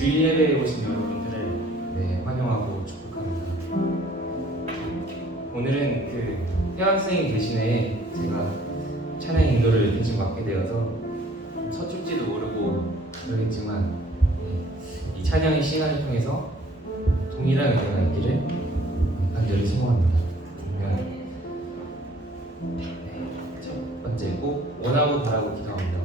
주일 예배에 오신 여러분들을 환영하고 축복합니다. 오늘은 그 태환 선생님 대신에 제가 찬양 인도를 대신 맡게 되어서 서툴지도 모르고 그러겠지만 이 찬양의 시간을 통해서 동일한 은혜가 있기를 간절히 소망합니다. 그러면 첫 번째 꼭 원하고 바라고 기도합니다.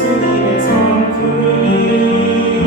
예수님의 성품이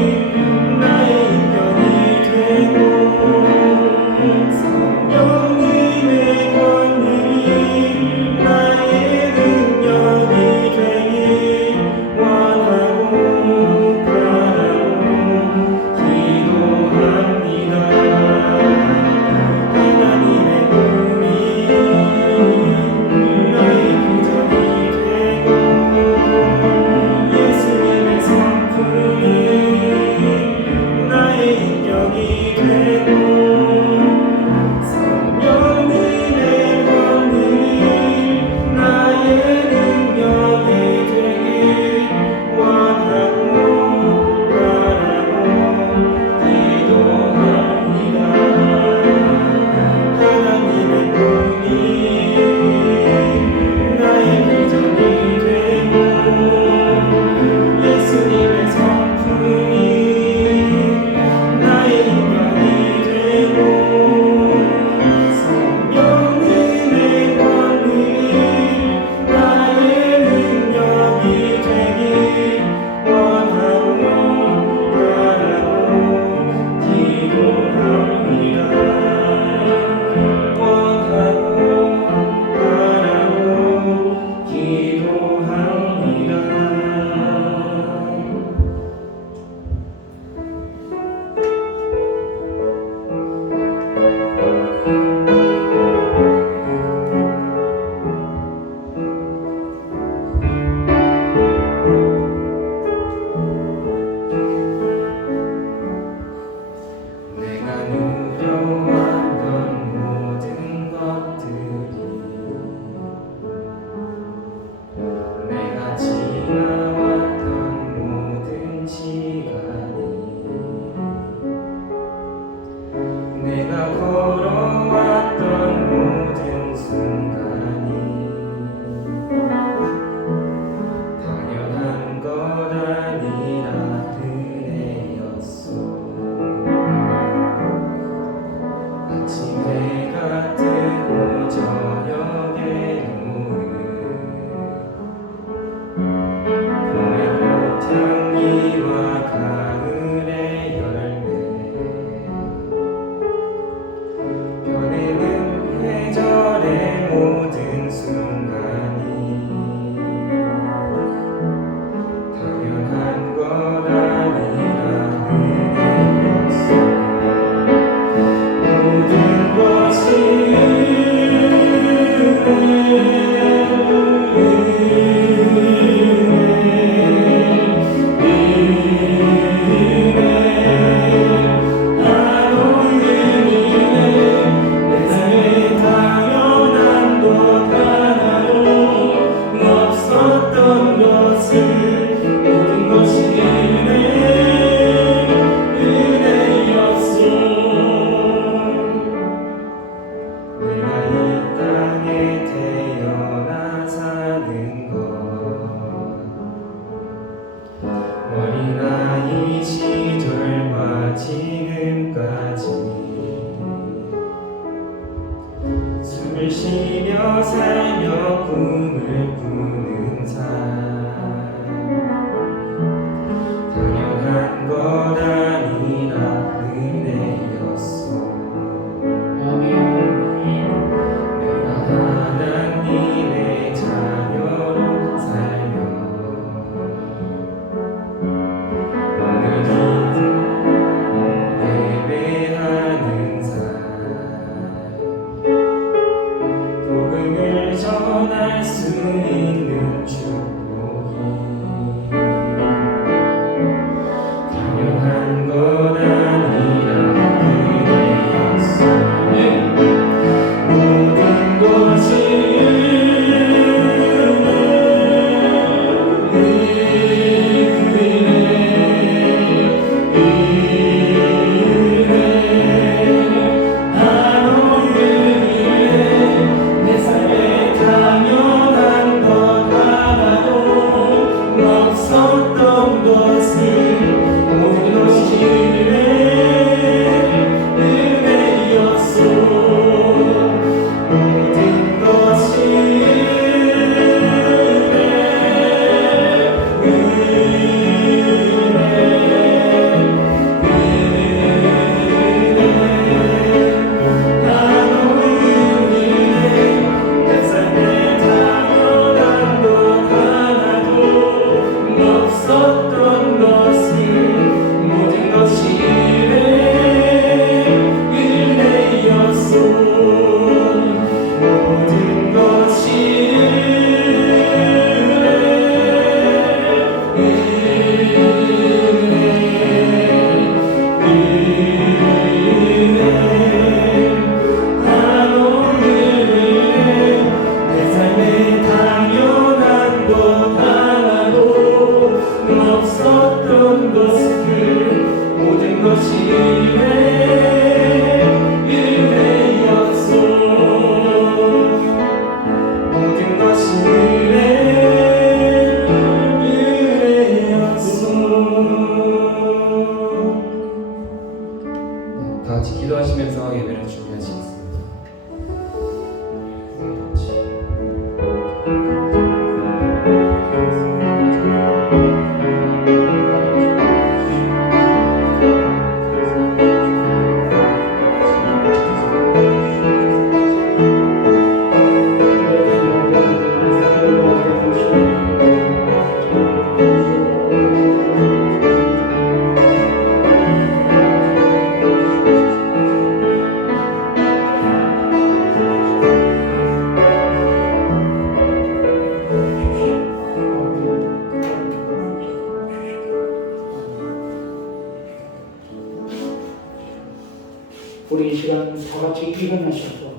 우리 이 시간 다 같이 일어나셔서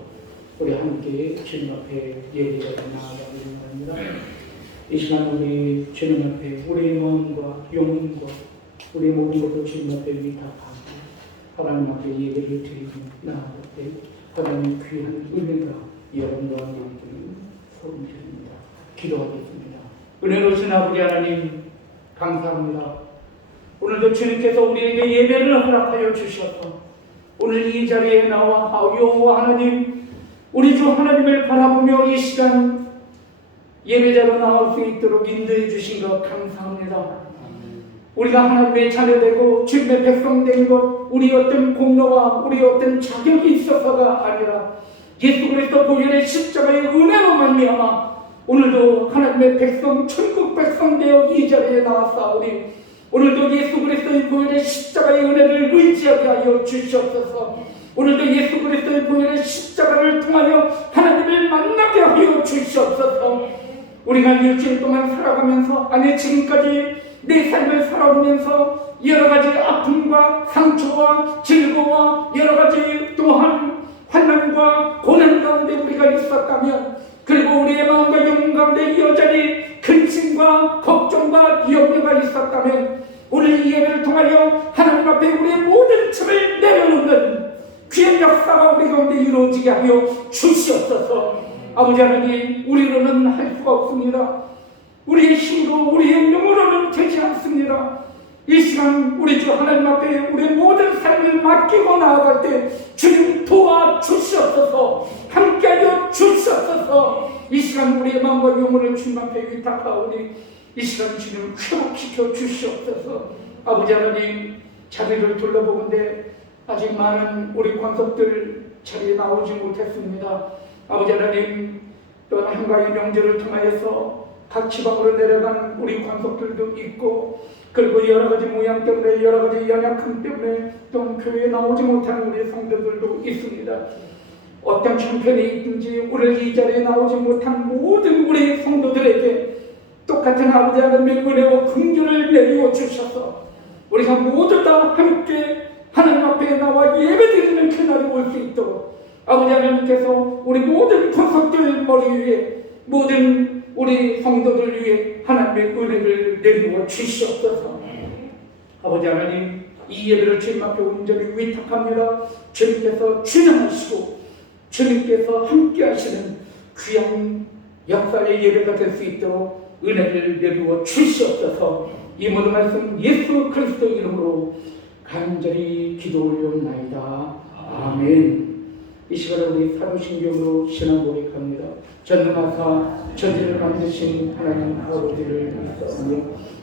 우리 함께 주님 앞에 예배자로 나아가기를 바랍니다. 이 시간 우리 주님 앞에 우리의 마음과 영혼과 우리 모든 것을 주님 앞에 위탁하고 하나님 앞에 예배를 드리고 나아갈 때 하나님의 귀한 은혜가 여러분과 함께 있기를 소원드립니다. 기도하겠습니다. 은혜로우신 아버지 하나님 감사합니다. 오늘도 주님께서 우리에게 예배를 허락하여 주셔서 오늘 이 자리에 나와 여호와 하나님 우리 주 하나님을 바라보며 이 시간 예배자로 나올 수 있도록 인도해 주신 것 감사합니다. 우리가 하나님의 자녀되고 주님의 백성 된 것 우리 어떤 공로와 우리 어떤 자격이 있어서가 아니라 예수 그리스도 보혈의 십자가의 은혜로 말미암아 오늘도 하나님의 백성 천국 백성 되어 이 자리에 나왔사오니 오늘도 예수 그리스도의 보혈의 십자가의 은혜를 의지하게 하여 주시옵소서. 오늘도 예수 그리스도의 보혈의 십자가를 통하여 하나님을 만나게 하여 주시옵소서. 우리가 일주일 동안 살아가면서 아니 지금까지 내 삶을 살아오면서 여러 가지 아픔과 상처와 즐거움과 여러 가지 또한 환난과 고난 가운데 우리가 있었다면 그리고 우리의 마음과 영혼 가운데 여전히 근심과 걱정과 염려가 있었다면 오늘 이 예배를 통하여 하나님 앞에 우리의 모든 짐을 내려놓는 귀한 역사가 우리 가운데 이루어지게 하여 주시옵소서. 아버지 하나님 우리로는 할 수가 없습니다. 우리의 힘으로 우리의 능으로는 되지 않습니다. 이 시간 우리 주 하나님 앞에 우리의 모든 삶을 맡기고 나아갈 때 주님 도와주시옵소서. 함께하여 주시옵소서. 이 시간 우리의 마음과 영혼을 주님 앞에 위탁하오니 이 시간 주님 회복시켜 주시옵소서. 아버지 하나님 자리를 둘러보건대 아직 많은 우리 권속들 자리에 나오지 못했습니다. 아버지 하나님 또 한가위 명절을 통하여서 각 지방으로 내려간 우리 권속들도 있고 그리고 여러 가지 모양 때문에 여러 가지 연약함 때문에 또 교회에 나오지 못하는 우리 성도들도 있습니다. 어떤 형편이 있든지 오늘 이 자리에 나오지 못한 모든 우리 성도들에게 똑같은 아버지 하나님의 은혜와 긍휼을 내리워 주셔서 우리가 모두 다 함께 하나님 앞에 나와 예배드리는 그날이 올 수 있도록 아버지 하나님께서 우리 모든 권속들 머리 위에 모든 우리 성도들 위해 하나님의 은혜를 내리워 주시옵소서. 아버지 하나님 이 예배를 주님 앞에 온전히 위탁합니다. 주님께서 주장하시고 주님께서 함께 하시는 귀한 역사의 예배가 될 수 있도록 은혜를 내리워 주시옵소서. 이 모든 말씀 예수 그리스도 이름으로 간절히 기도 올려옵나이다. 아멘. 이 시간에 우리 사도신경으로 신앙 고백합니다. 전능하사 천지를 만드신 하나님 아버지를 믿사오니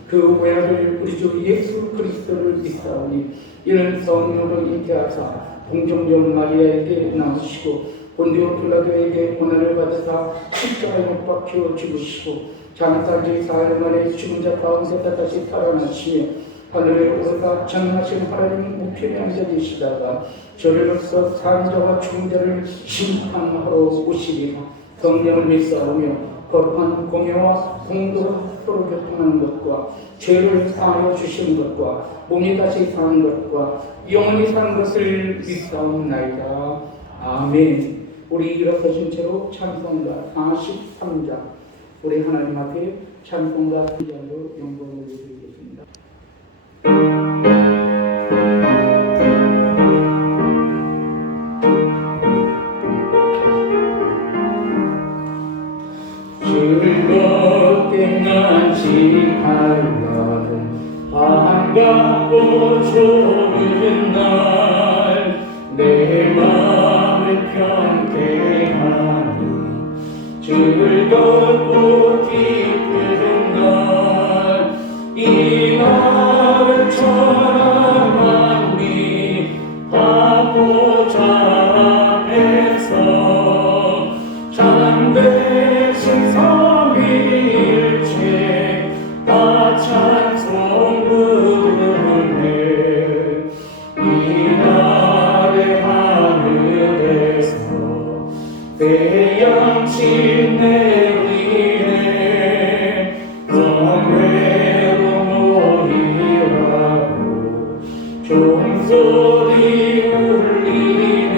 그 외아들 우리 주 예수 그리스도를 믿사오니 이는 성령으로 잉태하사 동정녀 마리아에게 나오시고 본디오 빌라도에게 고난을 받으사 십자가에 못 박혀 죽으시고 장사지 사흘 만에 죽은 자 가운데서 다시 살아나시며 하늘에 오르사 전능하신 하나님 우편에 앉아 계시다가 저리로서 산 자와 죽은 자를 심판하러 오시리라. 성령을 믿사오며 거룩한 공예와 공도가 서로 교통하는 것과 죄를 사하여 주시는 것과 몸이 다시 사는 것과 영원히 사는 것을 믿사옵나이다. 아멘. 우리 일어서신 채로 찬송가 43장 우리 하나님 앞에 찬송가 3장으로 영광을 드리겠습니다. 즐겁게 간직하는 반갑고 좋은 날 내 마음을 편케 하니 즐겁고 기쁜 날 이 날을 전하니 하고자 앞에서 참되신 삼위일체 다 찬송 부르네. 이날의 하늘에서 태양치 내리네. 성회로 모이라고 종소리 울리네.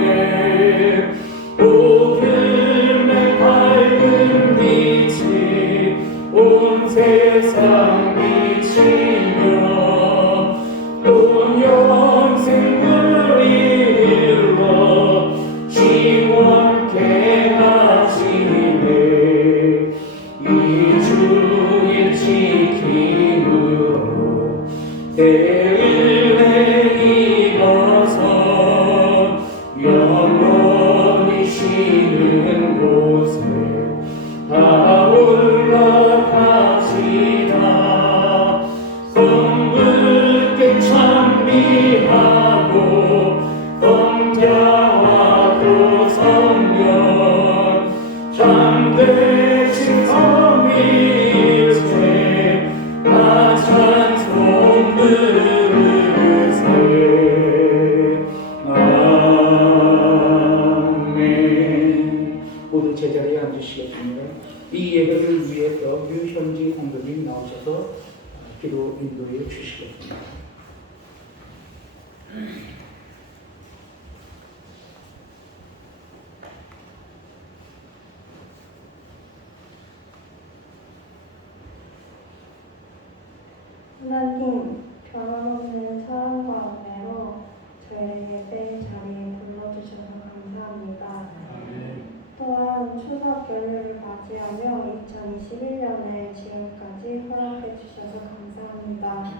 맞이하며 2021년에 지금까지 허락해 주셔서 감사합니다.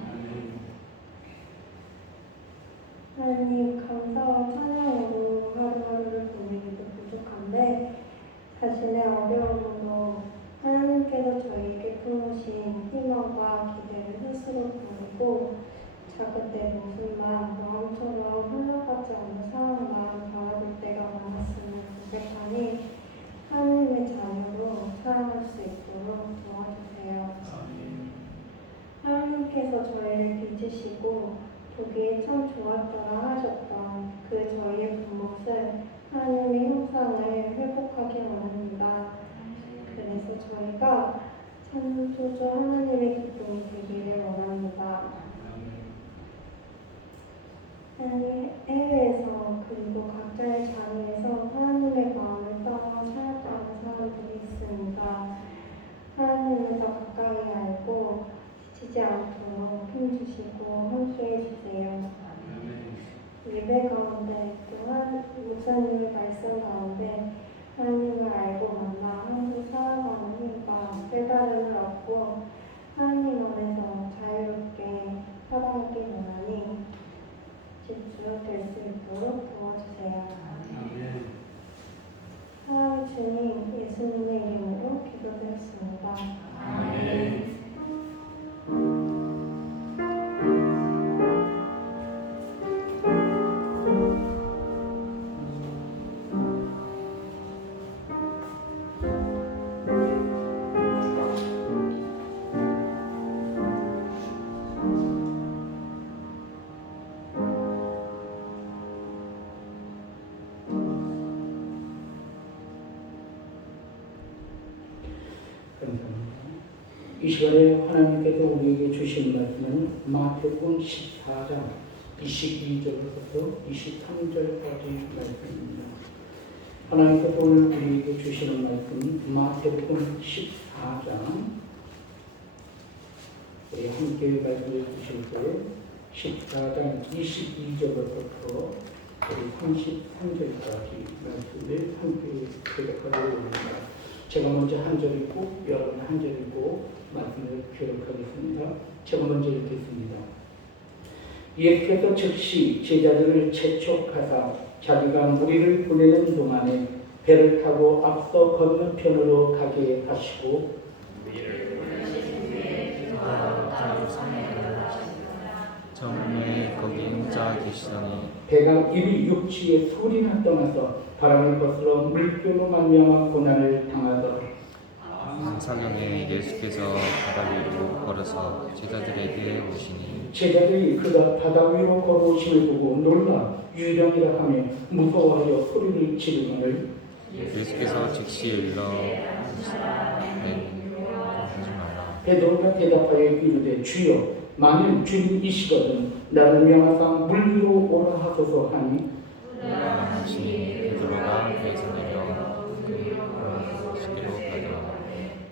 하나님, 감사와 찬양으로 하루하루를 보내기도 부족한데 자신의 어려움으로 하나님께서 저희에게 품으신 희망과 기대를 스스로 버리고 작은 모습만 마음처럼 흘러가지 않는 상황만 바라볼 때가 많았음을 고백하니 하나님의 자녀로 살아갈 수 있도록 도와주세요. 하나님께서 저희를 빚으시고 보기에 참 좋았더라 하셨던 그 저희의 본못을 하나님의 형상을 회복하기 원합니다. 그래서 저희가 창조주 하나님의 기쁨이 되기를 원합니다. 하나님, 해외에서 그리고 각자의 자리에서 하나님의 마음을 따라 살아가는 사람들이 있습니다. 하나님을 더 가까이 알고 지치지 않도록 힘주시고 함께해 주세요. 예배 가운데 또한 목사님의 말씀 가운데 하나님을 알고 만나 함께 살아가는 힘과 깨달음을 얻고 하나님 안에서 자유롭게 살아가기 원하니 집주 될 수 있도록 도와주세요. 사랑하는 주님, 예수님의 이름으로 기도드렸습니다. 아멘. 이 시간에 하나님께서 우리에게 주신 말씀은 마태복음 14장 22절부터 23절까지 말씀입니다. 하나님께서 오늘 우리에게 주시는 말씀은 마태복음 14장 우리 함께 말씀해 주실 때 14장 22절부터 우리 33절까지 말씀을 함께 기록하고 있습니다. 제가 먼저 한 절 읽고 여러분 한 절 읽고 말씀을 기록하겠습니다. 제가 먼저 읽겠습니다. 예수께서 즉시 제자들을 재촉하사 자기가 무리를 보내는 동안에 배를 타고 앞서 건너편으로 가게 하시고 정오에 거기 혼자 계시더니 배가 이리 육지에 소리나 떠나서 바람을 거슬러 물결로 말미암아 고난을 당하더라. 사경에 예수께서 바다 위로 걸어서 제자들에게 오시니 제자들이 그가 바다 위로 걸어오심을 보고 놀라 유령이라 하며 무서워하여 소리를 지르거늘 예수께서 즉시 일러 하지 마라. 베드로가 대답하여 이르되 주여 만일 주님이시거든 나를 명하사 물 위로 오라 하소서 하니 하시니 베드로가 배에서 내려 시기로 가더라.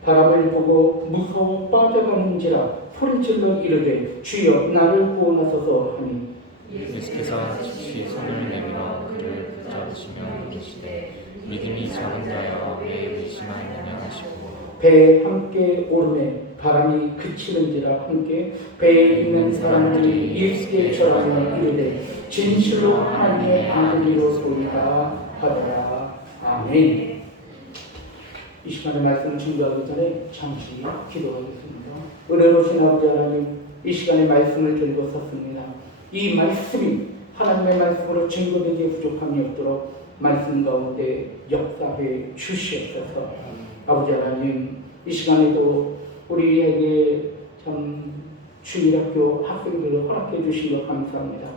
바람을 보고 무서워 빠져가는지라 소리질러 이르되 주여 나를 구원하소서 하니 예수께서 즉시 손을 내밀어 그를 붙잡으시며 이르시되 믿음이 적은 자여 왜 의심하느냐 하시고 배에 함께 오르매 바람이 그치는지라 함께 배에 있는 사람들이 예수께 절하며 이르되 진실로 하나님의 아들이로 소리다 하더라. 아멘. 이 시간에 말씀을 증거하기 전에 잠시 기도하겠습니다. 은혜로우신 아버지 하나님, 이 시간에 말씀을 들고 섰습니다. 이 말씀이 하나님의 말씀으로 증거되기에 부족함이 없도록 말씀 가운데 역사해 주시옵소서. 아버지 하나님, 이 시간에도 우리에게 참 주일학교 학생들을 허락해 주신 것 감사합니다.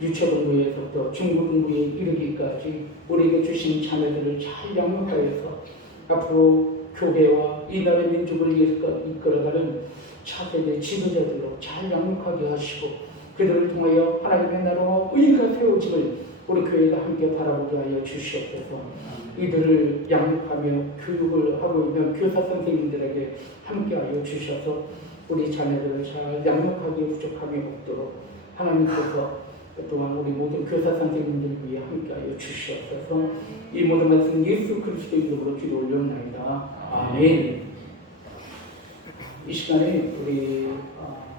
유치원부에서부터 중고등부에 이르기까지 우리에게 주신 자녀들을 잘 양육하여서 앞으로 교회와 이 나라의 민족을 이끌어가는 차세대 지도자들로 잘 양육하게 하시고 그들을 통하여 하나님의 나라와 의가 세워짐을 우리 교회가 함께 바라보게 하여 주시옵소서. 이들을 양육하며 교육을 하고 있는 교사 선생님들에게 함께하여 주셔서 우리 자녀들을 잘 양육하기에 부족함이 없도록 하나님께서 그동안 우리 모든 교사 선생님들 위해 함께하여 주시옵소서. 이 모든 말씀 예수 그리스도의 이름으로 기도 올려옵나이다. 아멘. 이 시간에 우리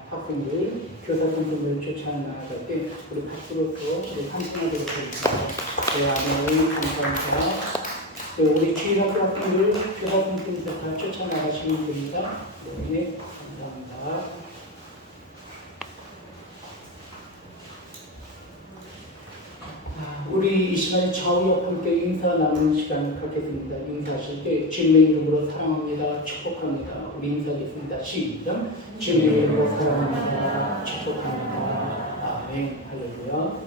학생들, 교사 선생님을 쫓아 나갈 때 우리 박수로서 우리 함께하도록 하겠습니다. 네, 아멘. 감사합니다. 네, 우리 주일학교 학생들, 교사 선생님들 다 쫓아 나가시면 됩니다. 네, 감사합니다. 우리 이 시간에 저와 함께 인사 나누는 시간을 갖겠습니다. 인사하실 때 주님의 이름으로 사랑합니다. 축복합니다. 우리 인사하겠습니다. 시작. 주님의 이름으로 사랑합니다. 축복합니다. 아멘. 할렐루야.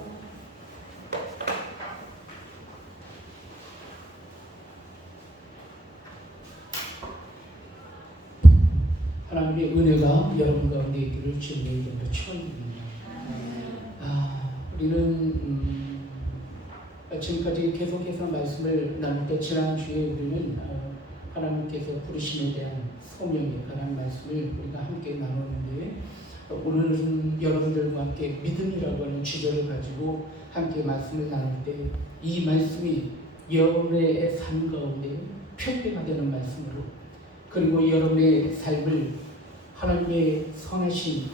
하나님의 은혜가 여러분 가운데 있기를 주님의 이름으로 축원드립니다. 우리는 지금까지 계속해서 말씀을 나눌 때 지난주에 우리는 하나님께서 부르심에 대한 소명에 관한 말씀을 우리가 함께 나눴는데 오늘은 여러분들과 함께 믿음이라고 하는 주제를 가지고 함께 말씀을 나눌 때 이 말씀이 여러분의 삶 가운데 표대가 되는 말씀으로 그리고 여러분의 삶을 하나님의 선하신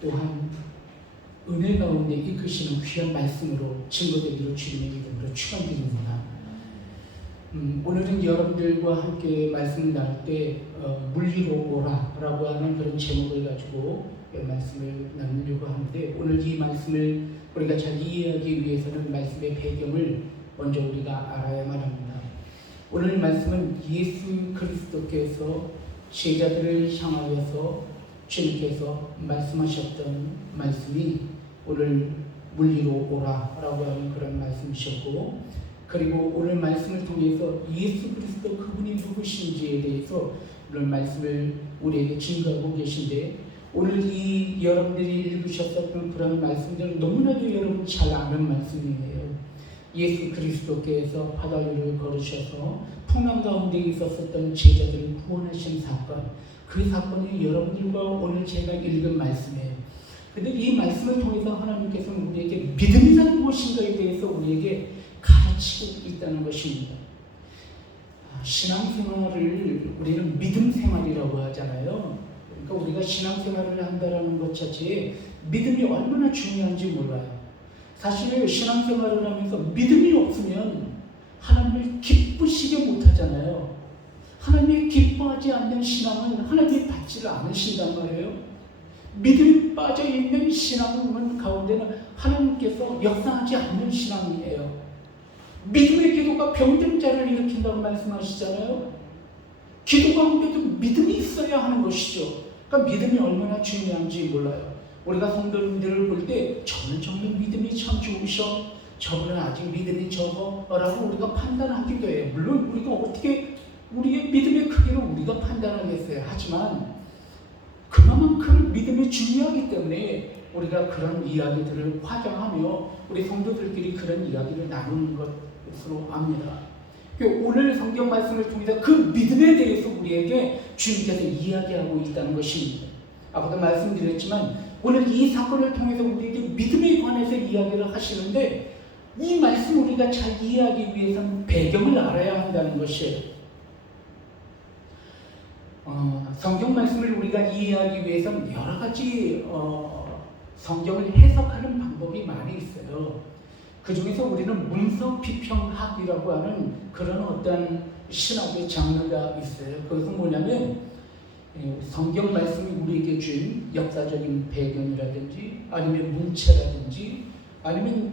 또한 은혜 가운데 이끄시는 귀한 말씀으로 증거되기를 주님의 이름으로 축원드립니다. 오늘은 여러분들과 함께 말씀을 나눌 때 물리로 오라라고 하는 그런 제목을 가지고 말씀을 나누려고 하는데 오늘 이 말씀을 우리가 잘 이해하기 위해서는 말씀의 배경을 먼저 우리가 알아야만 합니다. 오늘 말씀은 예수 그리스도께서 제자들을 향하여서 주님께서 말씀하셨던 말씀이 오늘 물리로 오라라고 하는 그런 말씀이셨고 그리고 오늘 말씀을 통해서 예수 그리스도 그분이 누구신지에 대해서 오늘 말씀을 우리에게 증거하고 계신데 오늘 이 여러분들이 읽으셨던 그런 말씀들은 너무나도 여러분 잘 아는 말씀이에요. 예수 그리스도께서 바다 위를 걸으셔서 풍랑 가운데 있었던 제자들을 구원하신 사건 그 사건이 여러분들과 오늘 제가 읽은 말씀이에요. 그런데 이 말씀을 통해서 하나님께서는 우리에게 믿음이란 무엇인가에 대해서 우리에게 가르치고 있다는 것입니다. 신앙생활을 우리는 믿음생활이라고 하잖아요. 그러니까 우리가 신앙생활을 한다는 것 자체에 믿음이 얼마나 중요한지 몰라요. 사실 신앙생활을 하면서 믿음이 없으면 하나님을 기쁘시게 못하잖아요. 하나님이 기뻐하지 않는 신앙은 하나님이 받지를 않으신단 말이에요. 믿음이 빠져있는 신앙은 가운데는 하나님께서 역사하지 않는 신앙이에요. 믿음의 기도가 병든 자를 일으킨다고 말씀하시잖아요. 기도 가운데도 믿음이 있어야 하는 것이죠. 그러니까 믿음이 얼마나 중요한지 몰라요. 우리가 성도님들을 볼 때 저는 정말 믿음이 참 좋으셔, 저분은 아직 믿음이 적어라고 우리가 판단하기도 해요. 물론 우리가 어떻게 우리의 믿음의 크기를 우리가 판단하겠어요. 하지만 그만큼 믿음이 중요하기 때문에 우리가 그런 이야기들을 화장하며 우리 성도들끼리 그런 이야기를 나누는 것으로 압니다. 오늘 성경 말씀을 통해서 그 믿음에 대해서 우리에게 주님께서 이야기하고 있다는 것입니다. 아까도 말씀드렸지만 오늘 이 사건을 통해서 우리에게 믿음에 관해서 이야기를 하시는데 이 말씀 우리가 잘 이해하기 위해서는 배경을 알아야 한다는 것이에요. 성경 말씀을 우리가 이해하기 위해서는 여러 가지 성경을 해석하는 방법이 많이 있어요. 그 중에서 우리는 문서 비평학이라고 하는 그런 어떤 신학의 장르가 있어요. 그것은 뭐냐면 성경 말씀이 우리에게 준 역사적인 배경이라든지 아니면 문체라든지 아니면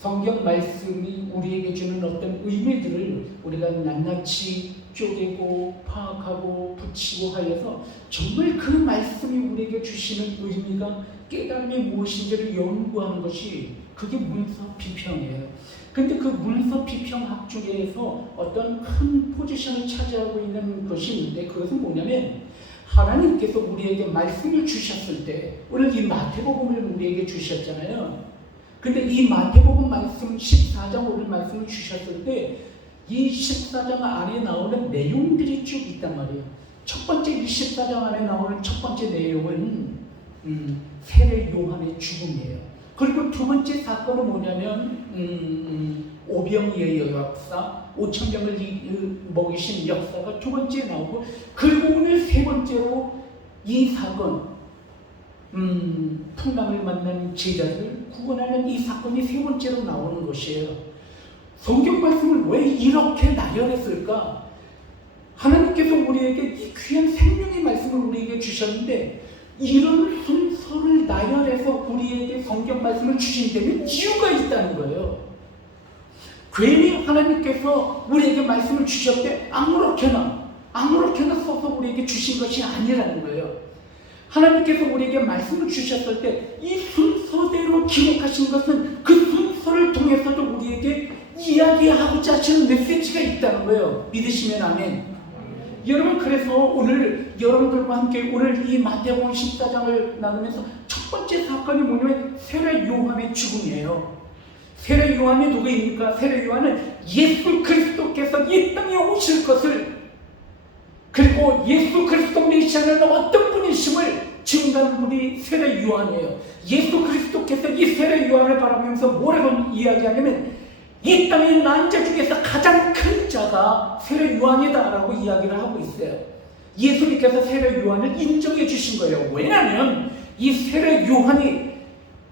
성경 말씀이 우리에게 주는 어떤 의미들을 우리가 낱낱이 쪼개고 파악하고 붙이고 하여서 정말 그 말씀이 우리에게 주시는 의미가 깨달음이 무엇인지를 연구하는 것이 그게 문서 비평이에요. 근데 그 문서 비평학 중에서 어떤 큰 포지션을 차지하고 있는 것이 있는데 그것은 뭐냐면 하나님께서 우리에게 말씀을 주셨을 때 오늘 이 마태복음을 우리에게 주셨잖아요. 근데 이 마태복음 말씀 14장 오늘 말씀을 주셨을 때 이 14장 안에 나오는 내용들이 쭉 있단 말이에요. 첫 번째 14장 안에 나오는 첫 번째 내용은 세례 요한의 죽음이에요. 그리고 두 번째 사건은 뭐냐면 오병이의 역사, 5,000명을 먹이신 역사가 두 번째 나오고, 그리고 오늘 세 번째로 이 사건, 풍랑을 만난 제자를 구원하는 이 사건이 세 번째로 나오는 것이에요. 성경 말씀을 왜 이렇게 나열했을까? 하나님께서 우리에게 이 귀한 생명의 말씀을 우리에게 주셨는데, 이런 순서를 나열해서 우리에게 성경 말씀을 주신 데는 이유가 있다는 거예요. 괜히 하나님께서 우리에게 말씀을 주셨대 아무렇게나 써서 우리에게 주신 것이 아니라는 거예요. 하나님께서 우리에게 말씀을 주셨을 때 이 순서대로 기록하신 것은 그 순서를 통해서도 우리에게 이야기하고자 하시는 메시지가 있다는 거예요. 믿으시면 아멘. 여러분, 그래서 오늘 여러분들과 함께 오늘 이 마태복음 14장을 나누면서 첫 번째 사건이 뭐냐면 세례 요한의 죽음이에요. 세례 요한이 누구입니까? 세례 요한은 예수 그리스도께서 이 땅에 오실 것을, 그리고 예수 그리스도 메시아는 어떤 분이심을 증거한 분이 세례 요한이에요. 예수 그리스도께서 이 세례 요한을 바라보면서 뭐라고 이야기하냐면 이 땅의 난자 중에서 가장 큰 자가 세례 요한이다라고 이야기를 하고 있어요. 예수님께서 세례 요한을 인정해 주신 거예요. 왜냐하면 이 세례 요한이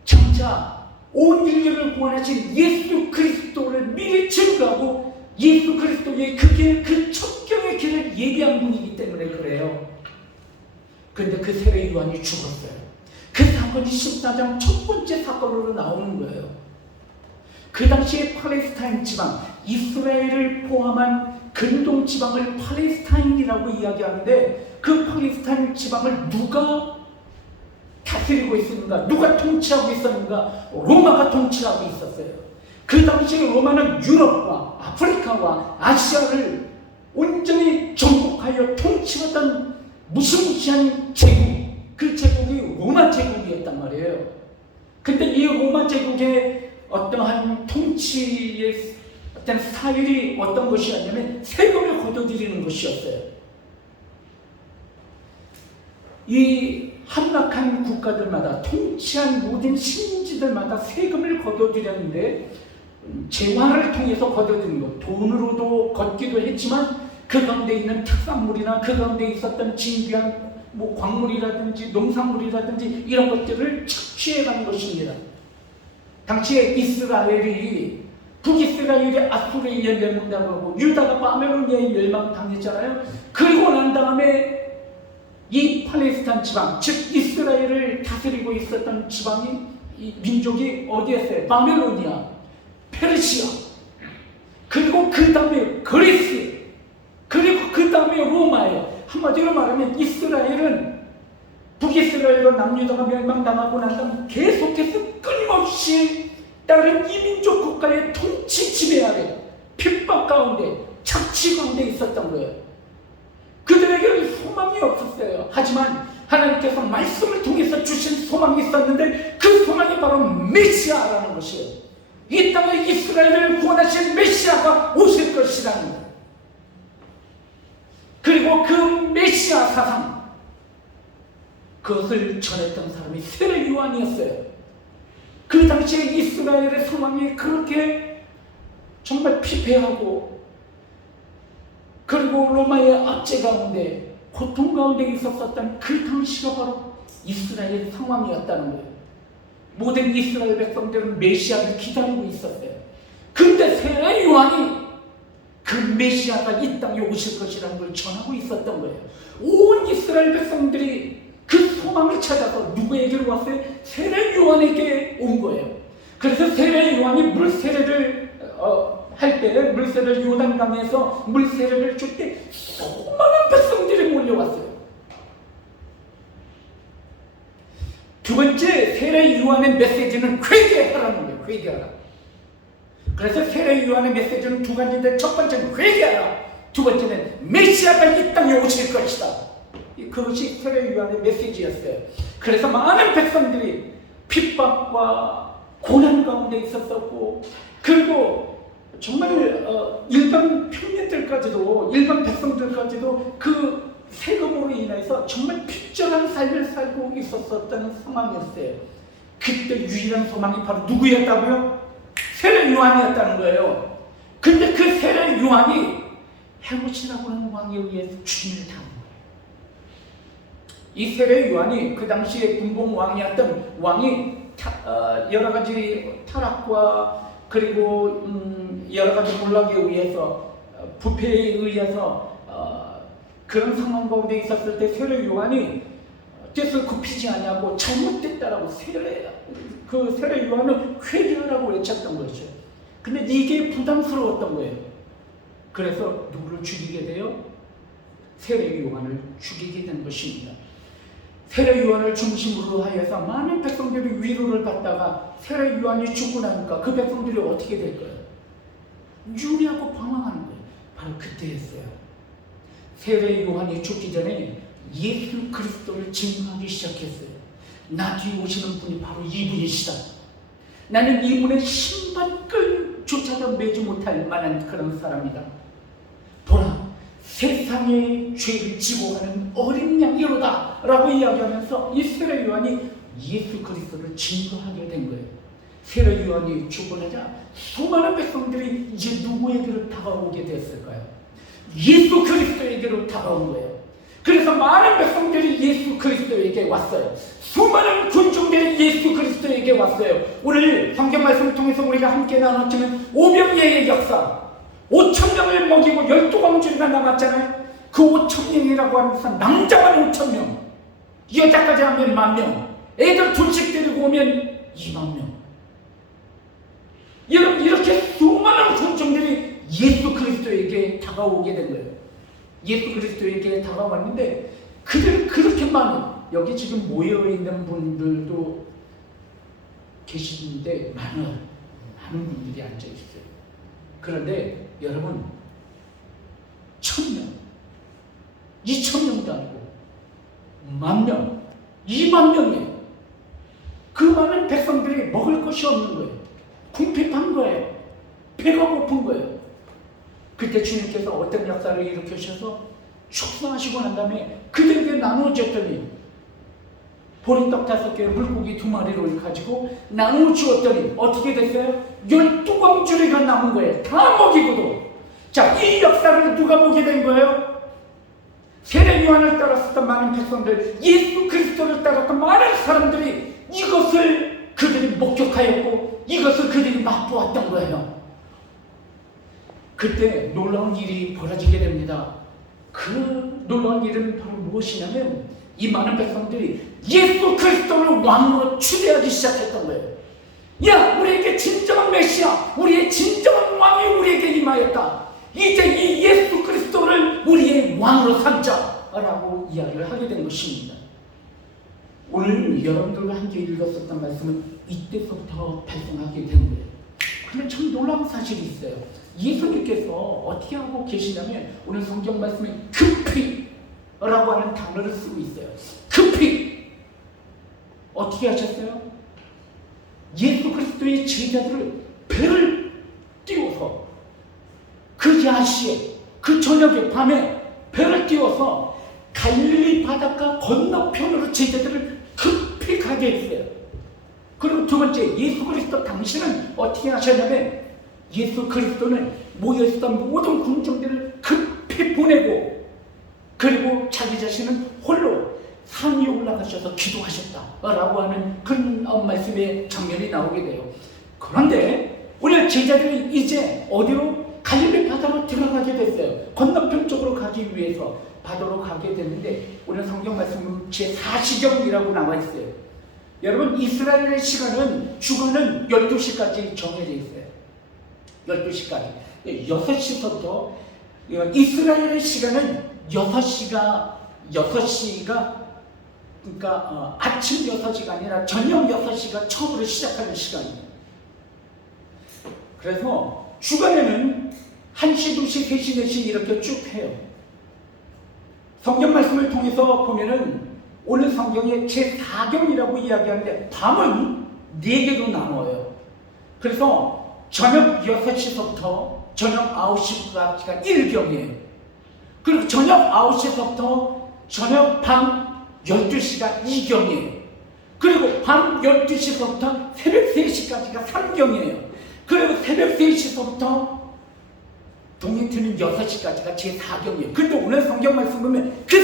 장차 온 인류를 구원하신 예수 그리스도를 미리 증거하고 예수 그리스도의 그 길, 그 첩경의 길을 예비한 분이기 때문에 그래요. 그런데 그 세례 요한이 죽었어요. 그 사건이 14장 첫 번째 사건으로 나오는 거예요. 그 당시에 팔레스타인 지방, 이스라엘을 포함한 근동 지방을 팔레스타인이라고 이야기하는데, 그 팔레스타인 지방을 누가 다스리고 있었는가? 누가 통치하고 있었는가? 로마가 통치하고 있었어요. 그 당시에 로마는 유럽과 아프리카와 아시아를 온전히 정복하여 통치하던 무시무시한 제국, 그 제국이 로마 제국이었단 말이에요. 근데 이 로마 제국의 어떠한 통치의 어떤 스타일이 어떤 것이었냐면 세금을 거둬들이는 것이었어요. 이 함락한 국가들마다, 통치한 모든 식민지들마다 세금을 거둬들였는데, 재화를 통해서 거둬들인 것, 돈으로도 걷기도 했지만 그 가운데 있는 특산물이나 그 가운데 있었던 진귀한 광물이라든지 농산물이라든지 이런 것들을 착취해간 것입니다. 당시에 이스라엘이, 북이스라엘이 아수르에 멸망당하고 유다가 바벨론에 멸망당했잖아요. 그리고 난 다음에 이 팔레스타인 지방, 즉 이스라엘을 다스리고 있었던 지방이, 이 민족이 어디였어요? 바벨로니아, 페르시아, 그리고 그 다음에 그리스, 그리고 그 다음에 로마예요. 한마디로 말하면 이스라엘은 북이스라엘과 남유다가 멸망당하고 난 다음 계속해서 끊임없이 다른 이민족 국가의 통치 지배 아래 핍박 가운데, 착취 가운데 있었던 거예요. 그들에게는 소망이 없었어요. 하지만 하나님께서 말씀을 통해서 주신 소망이 있었는데, 그 소망이 바로 메시아라는 것이에요. 이 땅에 이스라엘을 구원하신 메시아가 오실 것이라는 거예요. 그리고 그 메시아 사상, 그것을 전했던 사람이 세례 요한이었어요. 그 당시에 이스라엘의 상황이 그렇게 정말 피폐하고, 그리고 로마의 압제 가운데, 고통 가운데 있었던 그 당시가 바로 이스라엘 상황이었다는 거예요. 모든 이스라엘 백성들은 메시아를 기다리고 있었어요. 근데 세례 요한이 그 메시아가 이 땅에 오실 것이라는 걸 전하고 있었던 거예요. 온 이스라엘 백성들이 그 소망을 찾아서 누구에게로 왔어요? 세례 요한에게 온 거예요. 그래서 세례 요한이 물세례를 할 때, 물세례를 요단강에서 물세례를 줄 때 수많은 백성들이 몰려왔어요. 두 번째, 세례 요한의 메시지는 회개하라는 거예요. 회개하라. 그래서 세례 요한의 메시지는 두 가지인데, 첫 번째는 회개하라, 두 번째는 메시아가 이 땅에 오실 것이다. 그것이 세례 요한의 메시지였어요. 그래서 많은 백성들이 핍박과 고난 가운데 있었었고, 그리고 정말 일반 평민들까지도, 일반 백성들까지도 그 세금으로 인해서 정말 핍절한 삶을 살고 있었던 상황이었어요. 그때 유일한 소망이 바로 누구였다고요? 세례 요한이었다는 거예요. 근데 그 세례 요한이 헤롯이라고 하는 왕에 의해서 죽임을 당한 거예요. 이 세례 요한이 그 당시에 군봉 왕이었던 왕이 여러 가지 타락과 그리고 여러 가지 몰락에 의해서 부패에 의해서 그런 상황 가운데 있었을 때 세례 요한이 뜻을 굽히지 않냐고 잘못됐다라고 그 세례 요한은 회개하라고 외쳤던 것이죠. 근데 이게 부담스러웠던 거예요. 그래서 누구를 죽이게 돼요? 세례 요한을 죽이게 된 것입니다. 세례 요한을 중심으로 하여서 많은 백성들이 위로를 받다가 세례 요한이 죽고 나니까 그 백성들이 어떻게 될까요? 유리하고 방황하는 거예요. 바로 그때였어요. 세례 요한이 죽기 전에 예수 그리스도를 증거하기 시작했어요. 나 뒤에 오시는 분이 바로 이분이시다. 나는 이분의 신발끈조차도 매지 못할 만한 그런 사람이다. 보라, 세상의 죄를 지고 가는 어린 양이로다 라고 이야기하면서 이 세례 요한이 예수 그리스도를 증거하게 된 거예요. 세례 요한이 죽고 나자 수많은 백성들이 이제 누구에게로 다가오게 됐을까요? 예수 그리스도에게로 다가온 거예요. 그래서 많은 백성들이 예수 그리스도에게 왔어요. 수많은 군중들이 예수 그리스도에게 왔어요. 오늘 성경 말씀을 통해서 우리가 함께 나눴지만 오병이의 역사, 5,000명을 먹이고 12광주리가 남았잖아요. 그 5,000명이라고 하면서 남자만 5,000명, 여자까지 하면 10,000명, 애들 둘씩 데리고 오면 20,000명. 여러분, 이렇게 수많은 군중들이 예수 그리스도에게 다가오게 된 거예요. 예수 그리스도에게 다가왔는데 그들은 그렇게 많은, 여기 지금 모여있는 분들도 계시는데 많은 분들이 앉아있어요. 그런데 여러분, 1,000명, 2,000명도 아니고 10,000명, 20,000명이에요. 그 많은 백성들이 먹을 것이 없는 거예요. 궁핍한 거예요. 배가 고픈 거예요. 그때 주님께서 어떤 역사를 일으키셔서 축사하시고 난 다음에 그들에게 나누어줬더니 보리떡 5개, 물고기 2마리를 가지고 나누어 주었더니 어떻게 됐어요? 12광주리가 남은 거예요. 다 먹이고도. 자, 이 역사를 누가 보게 된 거예요? 세례 요한을 따랐었던 많은 백성들, 예수 그리스도를 따랐던 많은 사람들이 이것을 그들이 목격하였고 이것을 그들이 맛보았던 거예요. 그때 놀라운 일이 벌어지게 됩니다. 그 놀라운 일은 바로 무엇이냐면 이 많은 백성들이 예수 그리스도를 왕으로 추대하기 시작했던 거예요. 야, 우리에게 진정한 메시아, 우리의 진정한 왕이 우리에게 임하였다. 이제 이 예수 그리스도를 우리의 왕으로 삼자라고 이야기를 하게 된 것입니다. 오늘 여러분들과 함께 읽었었던 말씀은 이때서부터 발생하게 된 거예요. 근데 참 놀라운 사실이 있어요. 예수님께서 어떻게 하고 계시냐면 오늘 성경 말씀에 급히 라고 하는 단어를 쓰고 있어요. 급히 어떻게 하셨어요? 예수 그리스도의 제자들을 배를 띄워서 그 야시에, 그 저녁에, 밤에 배를 띄워서 갈릴리 바닷가 건너편으로 제자들을 급히 가게 했어요. 그리고 두 번째, 예수 그리스도 당신은 어떻게 하셨냐면 예수 그리스도는 모여있던 모든 군중들을 급히 보내고 그리고 자기 자신은 홀로 산 위에 올라가셔서 기도하셨다라고 하는 그런 말씀의 장면이 나오게 돼요. 그런데 오늘 제자들이 이제 어디로? 갈릴리 바다로 들어가게 됐어요. 건너편 쪽으로 가기 위해서 바다로 가게 됐는데 오늘 성경 말씀은 제4시경이라고 나와 있어요. 여러분, 이스라엘의 시간은 주간은 12시까지 정해져 있어요. 12시까지. 6시부터 이스라엘의 시간은 6시가 그러니까 아침 6시가 아니라 저녁 6시가 처음으로 시작하는 시간이에요. 그래서 주간에는 1시, 2시, 3시, 4시 이렇게 쭉 해요. 성경 말씀을 통해서 보면은 오늘 성경에 제4경이라고 이야기하는데 밤은 4개로 나눠요. 그래서 저녁 6시부터 저녁 9시까지가 1경이에요. 그리고 저녁 9시부터 저녁 밤 12시가 2경이에요. 그리고 밤 12시부터 새벽 3시까지가 3경이에요. 그리고 새벽 3시부터 동이 트는 6시까지가 제4경이에요. 근데 오늘 성경 말씀 보면 그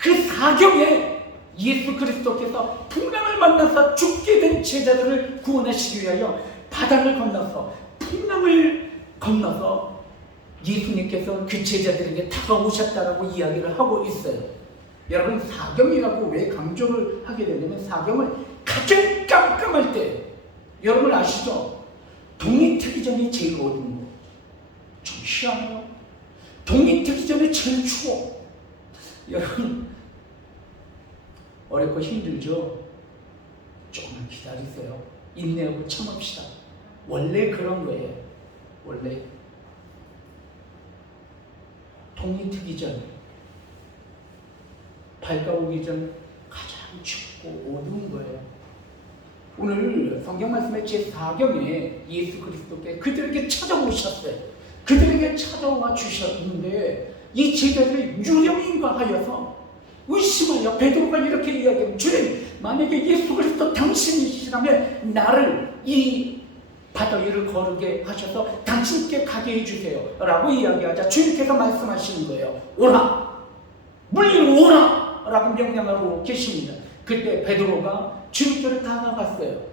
4경에 예수 그리스도께서 풍랑을 만나서 죽게 된 제자들을 구원하시기 위하여 바다를 건너서 풍랑을 건너서 예수님께서 그 제자들에게 다가오셨다라고 이야기를 하고 있어요. 여러분, 4경이라고 왜 강조를 하게 되냐면 4경을 가장 깜깜할 때, 여러분 아시죠? 동이 트기 전이 제일 어두운 거. 좀 희한해요. 동이 트기 전에 제일 추워. 여러분, 어렵고 힘들죠? 조금만 기다리세요. 인내하고 참읍시다. 원래 그런 거예요. 원래 동이 트기 전, 밝아 오기 전 가장 춥고 어두운 거예요. 오늘 성경 말씀의 제4경에 예수 그리스도께 그들에게 찾아오셨어요. 그들에게 찾아와 주셨는데 이 제자들이 유령인가 하여서 의심하여 베드로가 이렇게 이야기합니다. 주님, 만약에 예수 그리스도 당신이시라면 나를 이 바다 위를 거르게 하셔서 당신께 가게 해주세요 라고 이야기하자 주님께서 말씀하시는 거예요. 오라! 물리로 오라! 라고 명령하고 계십니다. 그때 베드로가 주님께로 다가갔어요.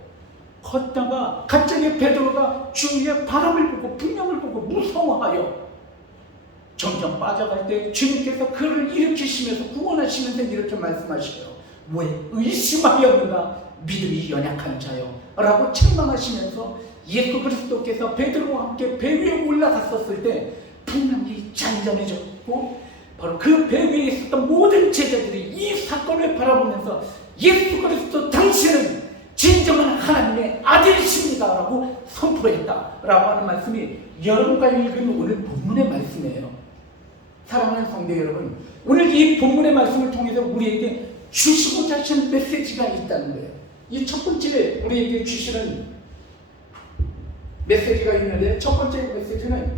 걷다가 갑자기 베드로가 주위의 바람을 보고 풍랑을 보고 무서워하여 점점 빠져갈 때 주님께서 그를 일으키시면서 구원하시면서 이렇게 말씀하시죠. 왜 의심하였는가? 믿음이 연약한 자요 라고 책망하시면서 예수 그리스도께서 베드로와 함께 배 위에 올라갔었을 때 풍랑이 잔잔해졌고 바로 그 배 위에 있었던 모든 제자들이 이 사건을 바라보면서 예수 그리스도 당신은 진정한 하나님의 아들이십니다 라고 선포했다 라고 하는 말씀이 여러분과 읽은 오늘 본문의 말씀이에요. 사랑하는 성도 여러분, 오늘 이 본문의 말씀을 통해서 우리에게 주시고자 하시는 메시지가 있다는 거예요. 이 첫 번째 우리에게 주시는 메시지가 있는데, 첫 번째 메시지는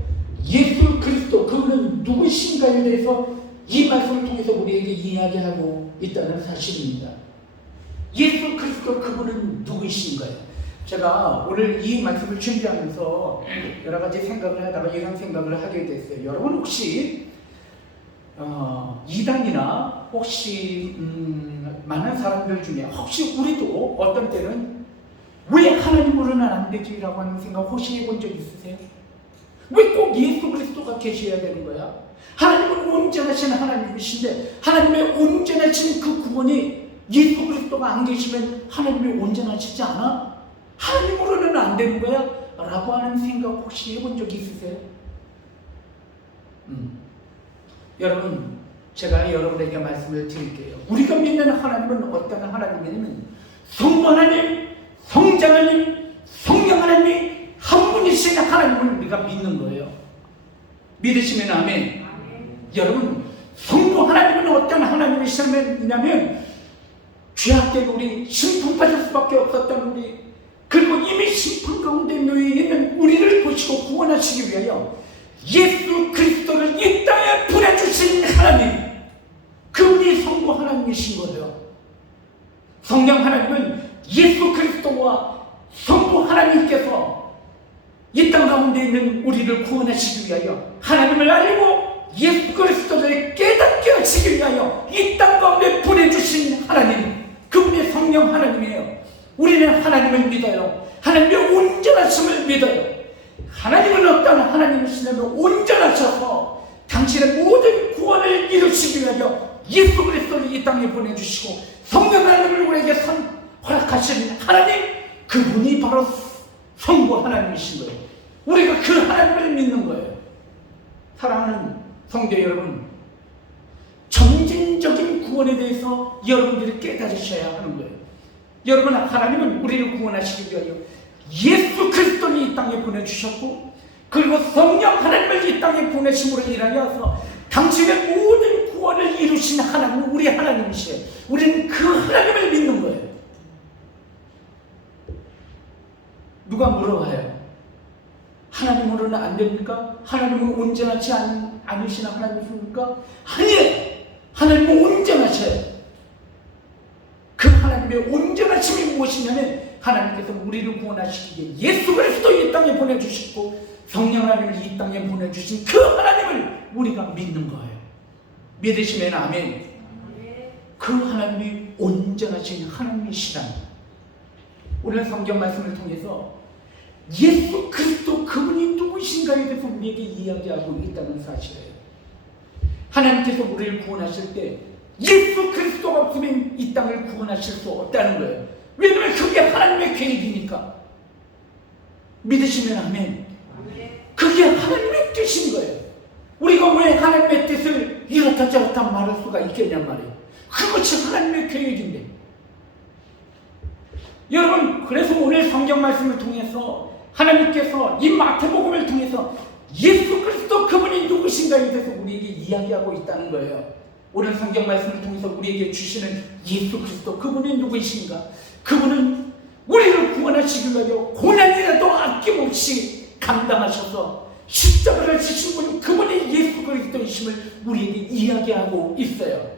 예수 그리스도 그분은 누구신가에 대해서 이 말씀을 통해서 우리에게 이야기하고 있다는 사실입니다. 예수 그리스도 그분은 누구이신가요? 제가 오늘 이 말씀을 준비하면서 여러 가지 생각을 하다가 이런 생각을 하게 됐어요. 여러분 혹시 이단이나 혹시 많은 사람들 중에 혹시 우리도 어떤 때는 왜 하나님으로는 안 되지라고 하는 생각 혹시 해본 적 있으세요? 왜 꼭 예수 그리스도가 계셔야 되는 거야? 하나님은 온전하신 하나님이신데 하나님의 온전하신 그 구원이 예수 그리스도가 안 계시면 하나님이 온전하시지 않아? 하나님으로는 안 되는 거야? 라고 하는 생각 혹시 해본 적 있으세요? 여러분, 제가 여러분에게 말씀을 드릴게요. 우리가 믿는 하나님은 어떤 하나님이냐면 성부 하나님, 성자 하나님, 성령 하나님 한 분이신 하나님을 우리가 믿는 거예요. 믿으시면 아멘. 여러분, 성부 하나님은 어떤 하나님이시냐면 죄악되게 우리 심판받을 수밖에 없었던 우리, 그리고 이미 심판 가운데 놓여 있는 우리를 보시고 구원하시기 위하여 예수 그리스도를 이 땅에 보내주신 하나님, 그분이 성부 하나님이신 거예요. 성령 하나님은 예수 그리스도와 성부 하나님께서 이 땅 가운데 있는 우리를 구원하시기 위하여 하나님을 알고 예수 그리스도를 깨닫게 하시기 위하여 이 땅 가운데 보내주신 하나님, 그분이 성령 하나님이에요. 우리는 하나님을 믿어요. 하나님의 온전하심을 믿어요. 하나님은 어떤 하나님이시냐면 온전하셔서 당신의 모든 구원을 이루시기 위하여 예수 그리스도를 이 땅에 보내주시고 성령 하나님을 우리에게 허락하신 하나님, 그분이 바로 성부 하나님이신 거예요. 우리가 그 하나님을 믿는 거예요. 사랑하는 성도 여러분, 점진적인 구원에 대해서 여러분들이 깨달으셔야 하는 거예요. 여러분, 하나님은 우리를 구원하시기 위하여 예수 그리스도를 이 땅에 보내주셨고, 그리고 성령 하나님을 이 땅에 보내심으로 인하여서 당신의 모든 구원을 이루신 하나님은 우리 하나님이시에요. 우리는 그 하나님을 믿는 거예요. 누가 물어봐요? 하나님으로는 안 됩니까? 하나님은 온전하지 않으신 하나님이십니까? 아니에요. 하나님은 온전하셔요. 그 하나님의 온전하심이 무엇이냐면 하나님께서 우리를 구원하시기 위해 예수 그리스도 이 땅에 보내주셨고 성령 하나님을 이 땅에 보내주신 그 하나님을 우리가 믿는 거예요. 믿으시면 아멘. 그 하나님이 온전하신 하나님이시다. 오늘 성경 말씀을 통해서 예수 그리스도 그분이 누구신가에 대해서 우리에게 이야기하고 있다는 사실이에요. 하나님께서 우리를 구원하실 때 예수 그리스도가 없으면 이 땅을 구원하실 수 없다는 거예요. 왜냐하면 그게 하나님의 계획이니까. 믿으시면 아멘. 그게 하나님의 뜻인 거예요. 우리가 왜 하나님의 뜻을 이렇다 저렇다 말할 수가 있겠냔 말이에요. 그것이 하나님의 계획인데. 여러분, 그래서 오늘 성경 말씀을 통해서 하나님께서 이 마태복음을 통해서 예수 그리스도 그분이 누구신가에 대해서 우리에게 이야기하고 있다는 거예요. 오늘 성경 말씀을 통해서 우리에게 주시는 예수 그리스도 그분이 누구이신가? 그분은 우리를 구원하시기 위하여 고난이라도 아낌없이 감당하셔서 십자가를 지신 분이 그분이 예수 그리스도이심을 우리에게 이야기하고 있어요.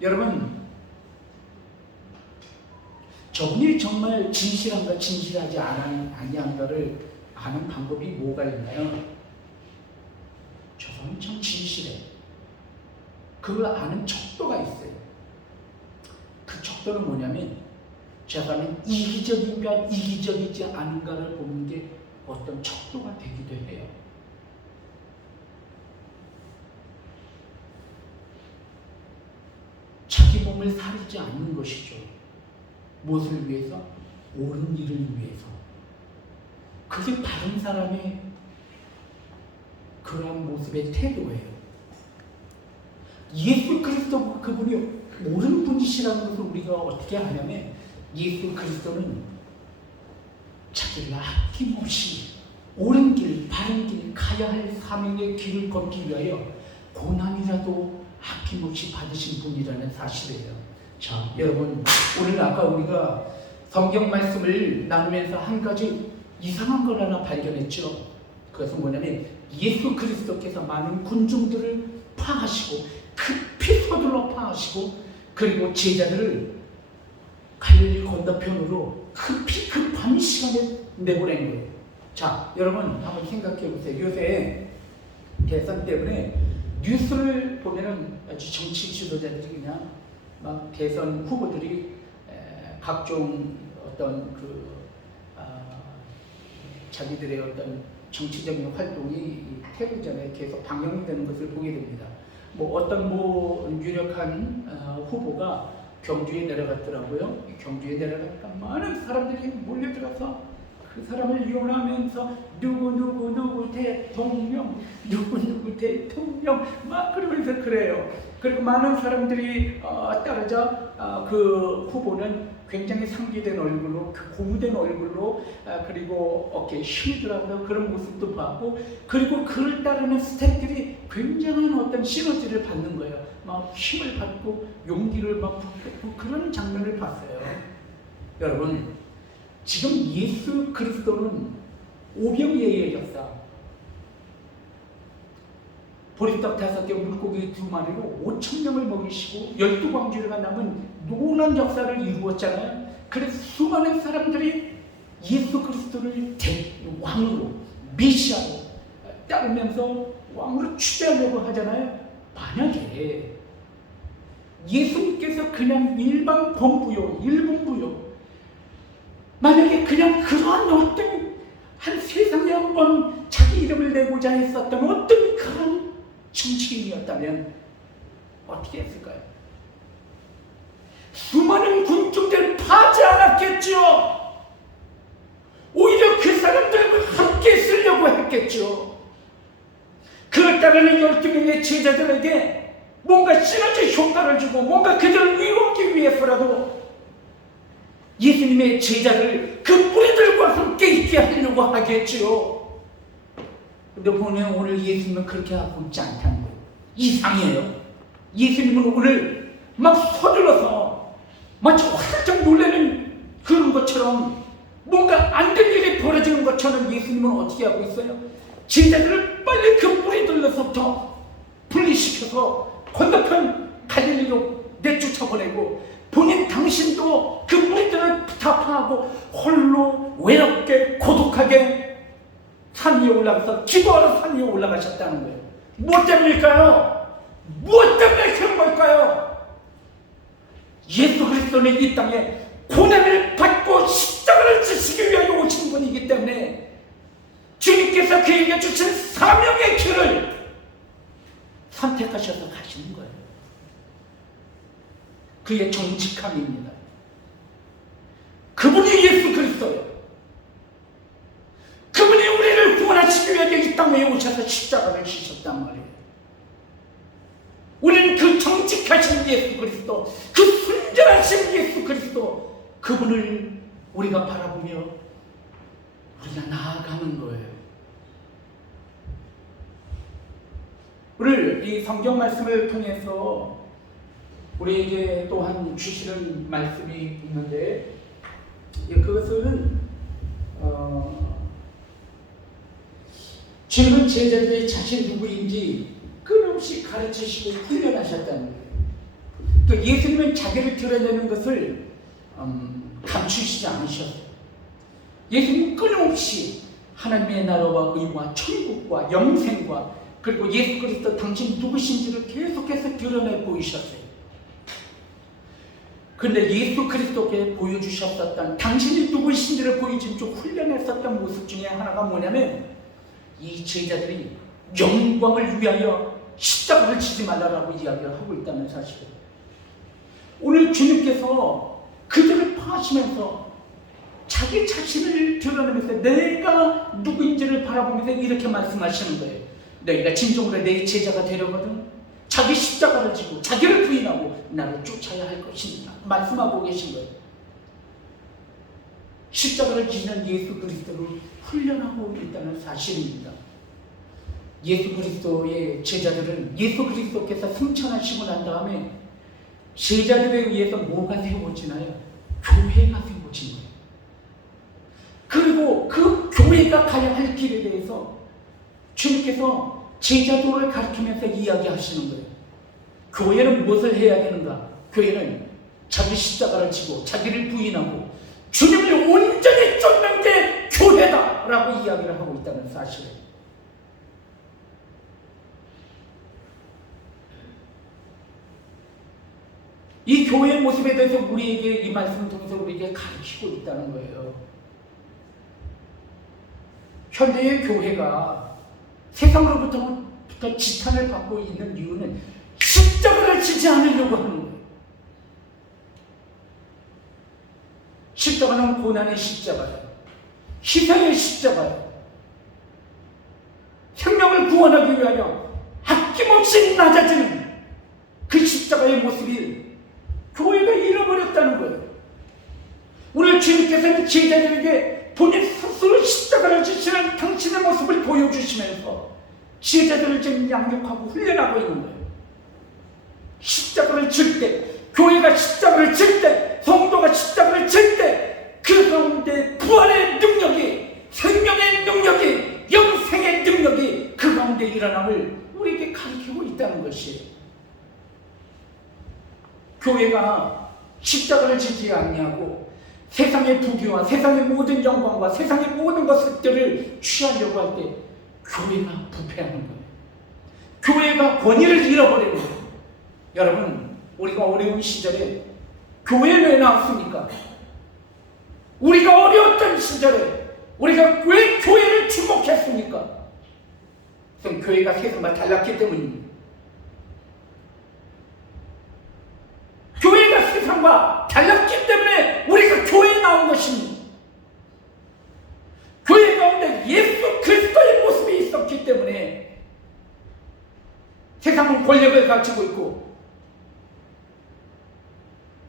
여러분, 저분이 정말 진실한가 진실하지 아니한가를 아는 방법이 뭐가 있나요? 저 사람은 참 진실해. 그걸 아는 척도가 있어요. 그 척도는 뭐냐면 저 사람은 이기적인가 이기적이지 않은가를 보는 게 어떤 척도가 되기도 해요. 자기 몸을 사리지 않는 것이죠. 무엇을 위해서? 옳은 일을 위해서. 그게 바른 사람의 그러한 모습의 태도예요. 예수 그리스도 그분이 옳은 분이시라는 것을 우리가 어떻게 하냐면 예수 그리스도는 자기를 아낌없이 옳은 길, 바른 길, 가야 할 사명의 길을 걷기 위하여 고난이라도 아낌없이 받으신 분이라는 사실이에요. 자, 여러분, 오늘 아까 우리가 성경 말씀을 나누면서 한 가지 이상한 걸 하나 발견했죠. 그것은 뭐냐면 예수 그리스도께서 많은 군중들을 파하시고 급히 서둘러 파하시고 그리고 제자들을 갈릴리 건너편으로 급히 급한 시간에 내보낸 거예요. 자, 여러분 한번 생각해 보세요. 요새 대선 때문에 뉴스를 보면은 아주 정치 지도자들이 그냥 막 대선 후보들이 각종 어떤 자기들의 어떤 정치적인 활동이 텔레비전에 계속 방영되는 것을 보게 됩니다. 어떤 유력한 후보가 경주에 내려갔더라고요. 경주에 내려가니까 많은 사람들이 몰려들어서 그 사람을 이용하면서 누구 대통령 막 그러면서 그래요. 그리고 많은 사람들이 따르자 그 후보는 굉장히 상기된 얼굴로, 고무된 얼굴로, 그리고 어깨에 힘이 들어가는 그런 모습도 봤고, 그리고 그를 따르는 스태프들이 굉장한 어떤 시너지를 받는 거예요. 막 힘을 받고 용기를 막 받고 그런 장면을 봤어요. 여러분, 지금 예수 그리스도는 오병이어의 역사, 보리떡 5개, 물고기 2마리로 5,000명을 먹이시고 12광주리가 남은 놀라운 역사를 이루었잖아요. 그래서 수많은 사람들이 예수 그리스도를 왕으로, 메시아로 따르면서 왕으로 취재하려고 하잖아요. 만약에 예수님께서 그냥 일반 본부요, 만약에 그냥 그러한 어떤 한 세상에 한번 자기 이름을 내고자 했었던 어떤 그런 정치인이었다면 어떻게 했을까요? 수많은 군중들 파지 않았겠죠. 오히려 그 사람들과 함께 쓰려고 했겠죠. 그를 따르는 12명의 제자들에게 뭔가 시너지 효과를 주고 뭔가 그들을 이루기 위해서라도 예수님의 제자를 그 무리들과 함께 있게 하려고 하겠죠. 근데 보면 오늘 예수님은 그렇게 하고 있지 않다는 거예요. 이상해요. 예수님은 오늘 막 서둘러서 마치 활짝 놀라는 그런 것처럼 뭔가 안 될 일이 벌어지는 것처럼 예수님은 어떻게 하고 있어요? 제자들을 빨리 그 무리들로부터 분리시켜서 건너편 갈릴리로 내쫓아보내고 본인 당신도 그 무리들을 타파하고 홀로 외롭게 고독하게 산 위에 올라가서 기도하러 산 위에 올라가셨다는 거예요. 무엇 때문일까요? 무엇 때문에 그런 걸까요? 예수 그리스도는 이 땅에 고난을 받고 십자가를 지시기 위하여 오신 분이기 때문에 주님께서 그에게 주신 사명의 길을 선택하셔서 가시는 거예요. 그의 정직함입니다. 그분이 예수 그리스도예요. 그분이 우리를 구원하시기 위해 이 땅에 오셔서 십자가를 지셨단 말이에요. 우리는 그 정직하신 예수 그리스도, 그 순전하신 예수 그리스도, 그분을 우리가 바라보며 우리가 나아가는 거예요. 오늘 이 성경 말씀을 통해서 우리에게 또한 주시는 말씀이 있는데, 그것은 주님은 제자들이 자신 누구인지 끊임없이 가르치시고 훈련하셨다는 거예요. 또 예수님은 자기를 드러내는 것을 감추시지 않으셨어요. 예수님은 끊임없이 하나님의 나라와 의와 천국과 영생과 그리고 예수 그리스도 당신 누구신지를 계속해서 드러내 보이셨어요. 그런데 예수 그리스도께 보여주셨던 당신이 누구신지를 보여준 쪽 훈련했었던 모습 중에 하나가 뭐냐면, 이 제자들이 영광을 위하여 십자가를 지지 말라라고 이야기를 하고 있다는 사실이에요. 오늘 주님께서 그들을 파시면서 자기 자신을 드러내면서 내가 누구인지를 바라보면서 이렇게 말씀하시는 거예요. 너희가 진정으로 내 제자가 되려거든 자기 십자가를 지고 자기를 부인하고 나를 쫓아야 할 것입니다. 말씀하고 계신 거예요. 십자가를 지는 예수 그리스도를 훈련하고 있다는 사실입니다. 예수 그리스도의 제자들은 예수 그리스도께서 승천하시고 난 다음에 제자들에 의해서 뭐가 세워지나요? 교회가 세워진 거예요. 그리고 그 교회가 가야 할 길에 대해서 주님께서 제자도를 가르치면서 이야기하시는 거예요. 교회는 무엇을 해야 되는가? 교회는 자기 십자가를 지고 자기를 부인하고 주님을 온전히 쫓는 게 교회다라고 이야기를 하고 있다는 사실이에요. 이 교회의 모습에 대해서 우리에게 이 말씀을 통해서 우리에게 가르치고 있다는 거예요. 현대의 교회가 세상으로부터 지탄을 받고 있는 이유는 십자가를 지지 않으려고 하는 거예요. 십자가는 고난의 십자가예요. 희생의 십자가예요. 생명을 구원하기 위하여 아낌없이 낮아지는 그 십자가의 모습이 교회가 잃어버렸다는 거예요. 오늘 주님께서는 제자들에게 본인 스스로 십자가를 지시는 당신의 모습을 보여주시면서 제자들을 지금 양육하고 훈련하고 있는 거예요. 십자가를 질 때, 교회가 십자가를 질 때, 성도가 십자가를 질 때 그 가운데 부활의 능력이, 생명의 능력이, 영생의 능력이 그 가운데 일어남을 우리에게 가르치고 있다는 것이에요. 교회가 십자가를 지지 않냐고 세상의 부귀와 세상의 모든 영광과 세상의 모든 것들을 취하려고 할 때 교회가 부패하는 거예요. 교회가 권위를 잃어버리는 거예요. 여러분, 우리가 어려운 시절에 교회에 왜 나왔습니까? 우리가 어려웠던 시절에 우리가 왜 교회를 주목했습니까? 그럼 교회가 세상과 달랐기 때문입니다. 교회가 세상과 달랐기 때문에 우리가 교회에 나온 것입니다. 교회 가운데 예수 그리스도의 모습이 있었기 때문에 세상은 권력을 가지고 있고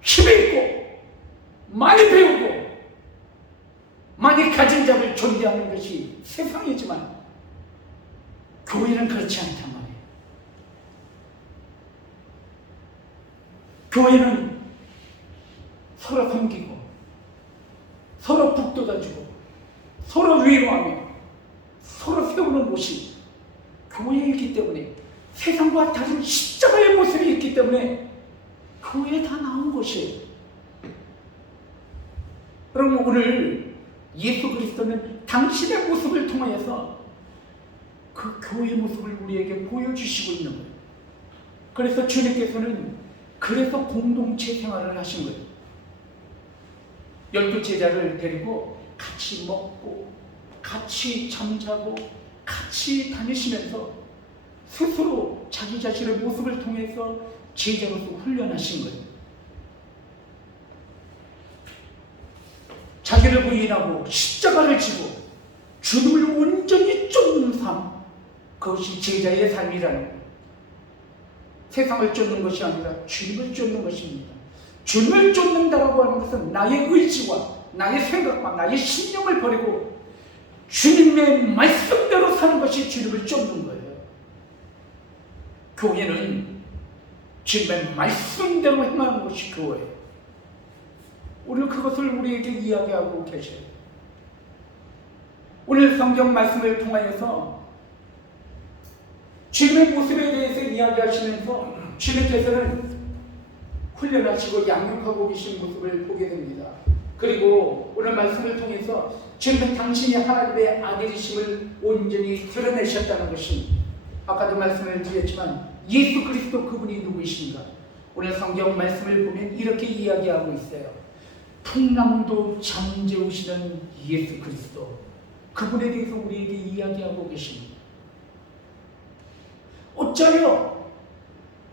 힘이 있고 많이 배우고 많이 가진 자를 존대하는 것이 세상이지만 교회는 그렇지 않단 말이에요. 교회는 서로 섬기고 서로 북돋아주고 서로 위로하며 서로 세우는 곳이 교회이기 때문에 세상과 다른 십자가의 모습이 있기 때문에 교회에 다 나온 것이에요. 여러분, 오늘 예수 그리스도는 당신의 모습을 통하여서 그 교회의 모습을 우리에게 보여주시고 있는 거예요. 그래서 주님께서는 그래서 공동체 생활을 하신 거예요. 12 제자를 데리고 같이 먹고 같이 잠자고 같이 다니시면서 스스로 자기 자신의 모습을 통해서 제자로서 훈련하신 거예요. 자기를 부인하고 십자가를 지고 주님을 온전히 쫓는 삶, 그것이 제자의 삶이라는 거예요. 세상을 쫓는 것이 아니라 주님을 쫓는 것입니다. 주님을 쫓는다라고 하는 것은 나의 의지와 나의 생각과 나의 신념을 버리고 주님의 말씀대로 사는 것이 주님을 쫓는 거예요. 교회는 주님의 말씀대로 행하는 것이 교회예요. 오늘 그것을 우리에게 이야기하고 계셔요. 오늘 성경 말씀을 통하여서 주님의 모습에 대해서 이야기하시면서 주님께서는 훈련하시고 양육하고 계신 모습을 보게 됩니다. 그리고 오늘 말씀을 통해서 주님은 당신이 하나님의 아들이심을 온전히 드러내셨다는 것이, 아까도 말씀을 드렸지만 예수 그리스도 그분이 누구이신가? 오늘 성경 말씀을 보면 이렇게 이야기하고 있어요. 풍랑도 잠재우시는 예수 그리스도, 그분에 대해서 우리에게 이야기하고 계십니다. 어쩌려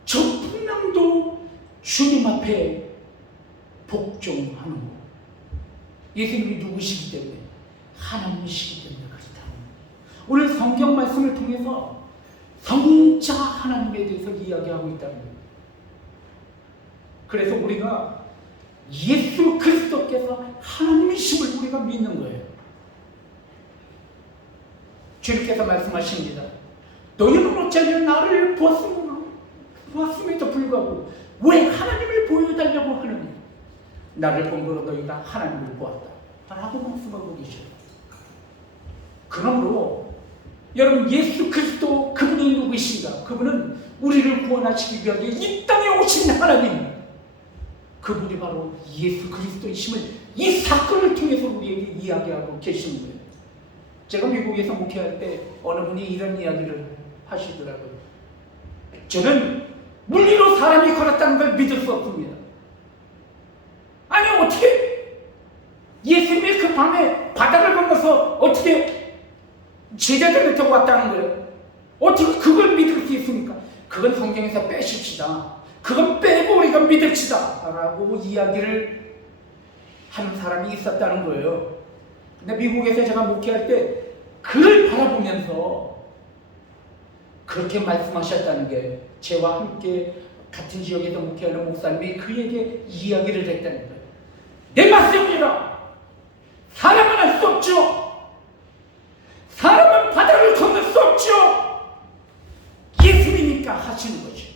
저 풍랑도 주님 앞에 복종하는 거. 예수님이 누구시기 때문에, 하나님이시기 때문에 그렇다. 오늘 성경 말씀을 통해서 성자 하나님에 대해서 이야기하고 있다는 거예요. 그래서 우리가 예수 그리스도께서 하나님이심을 우리가 믿는 거예요. 주님께서 말씀하십니다. 너희는 어찌하여 나를 보았음에도 불구하고 왜 하나님을 보여달라고 하느냐? 나를 본거로 너희가 하나님을 보았다 라고 말씀하고 계셔요. 그러므로 여러분, 예수 그리스도 그분이 누구이신가? 그분은 우리를 구원하시기 위하여 이 땅에 오신 하나님, 그분이 바로 예수 그리스도이심을 이 사건을 통해서 우리에게 이야기하고 계시는 거예요. 제가 미국에서 목회할 때 어느 분이 이런 이야기를 하시더라고요. 저는 물리로 사람이 걸었다는 걸 믿을 수 없습니다. 아니, 어떻게 예수님이 그 밤에 바다를 건너서 어떻게 제자들을 타고 왔다는 거예요? 어떻게 그걸 믿을 수 있습니까? 그건 성경에서 빼십시다. 그건 빼고 우리가 믿읍시다 라고 이야기를 하는 사람이 있었다는 거예요. 근데 미국에서 제가 목회할 때 그를 바라보면서 그렇게 말씀하셨다는 게, 저와 함께 같은 지역에서 목회하는 목사님이 그에게 이야기를 했다는 거예요. 내 말씀이라 사람은 할 수 없죠. 사람은 바다를 건널 수 없죠. 예수님이니까 하시는 거죠.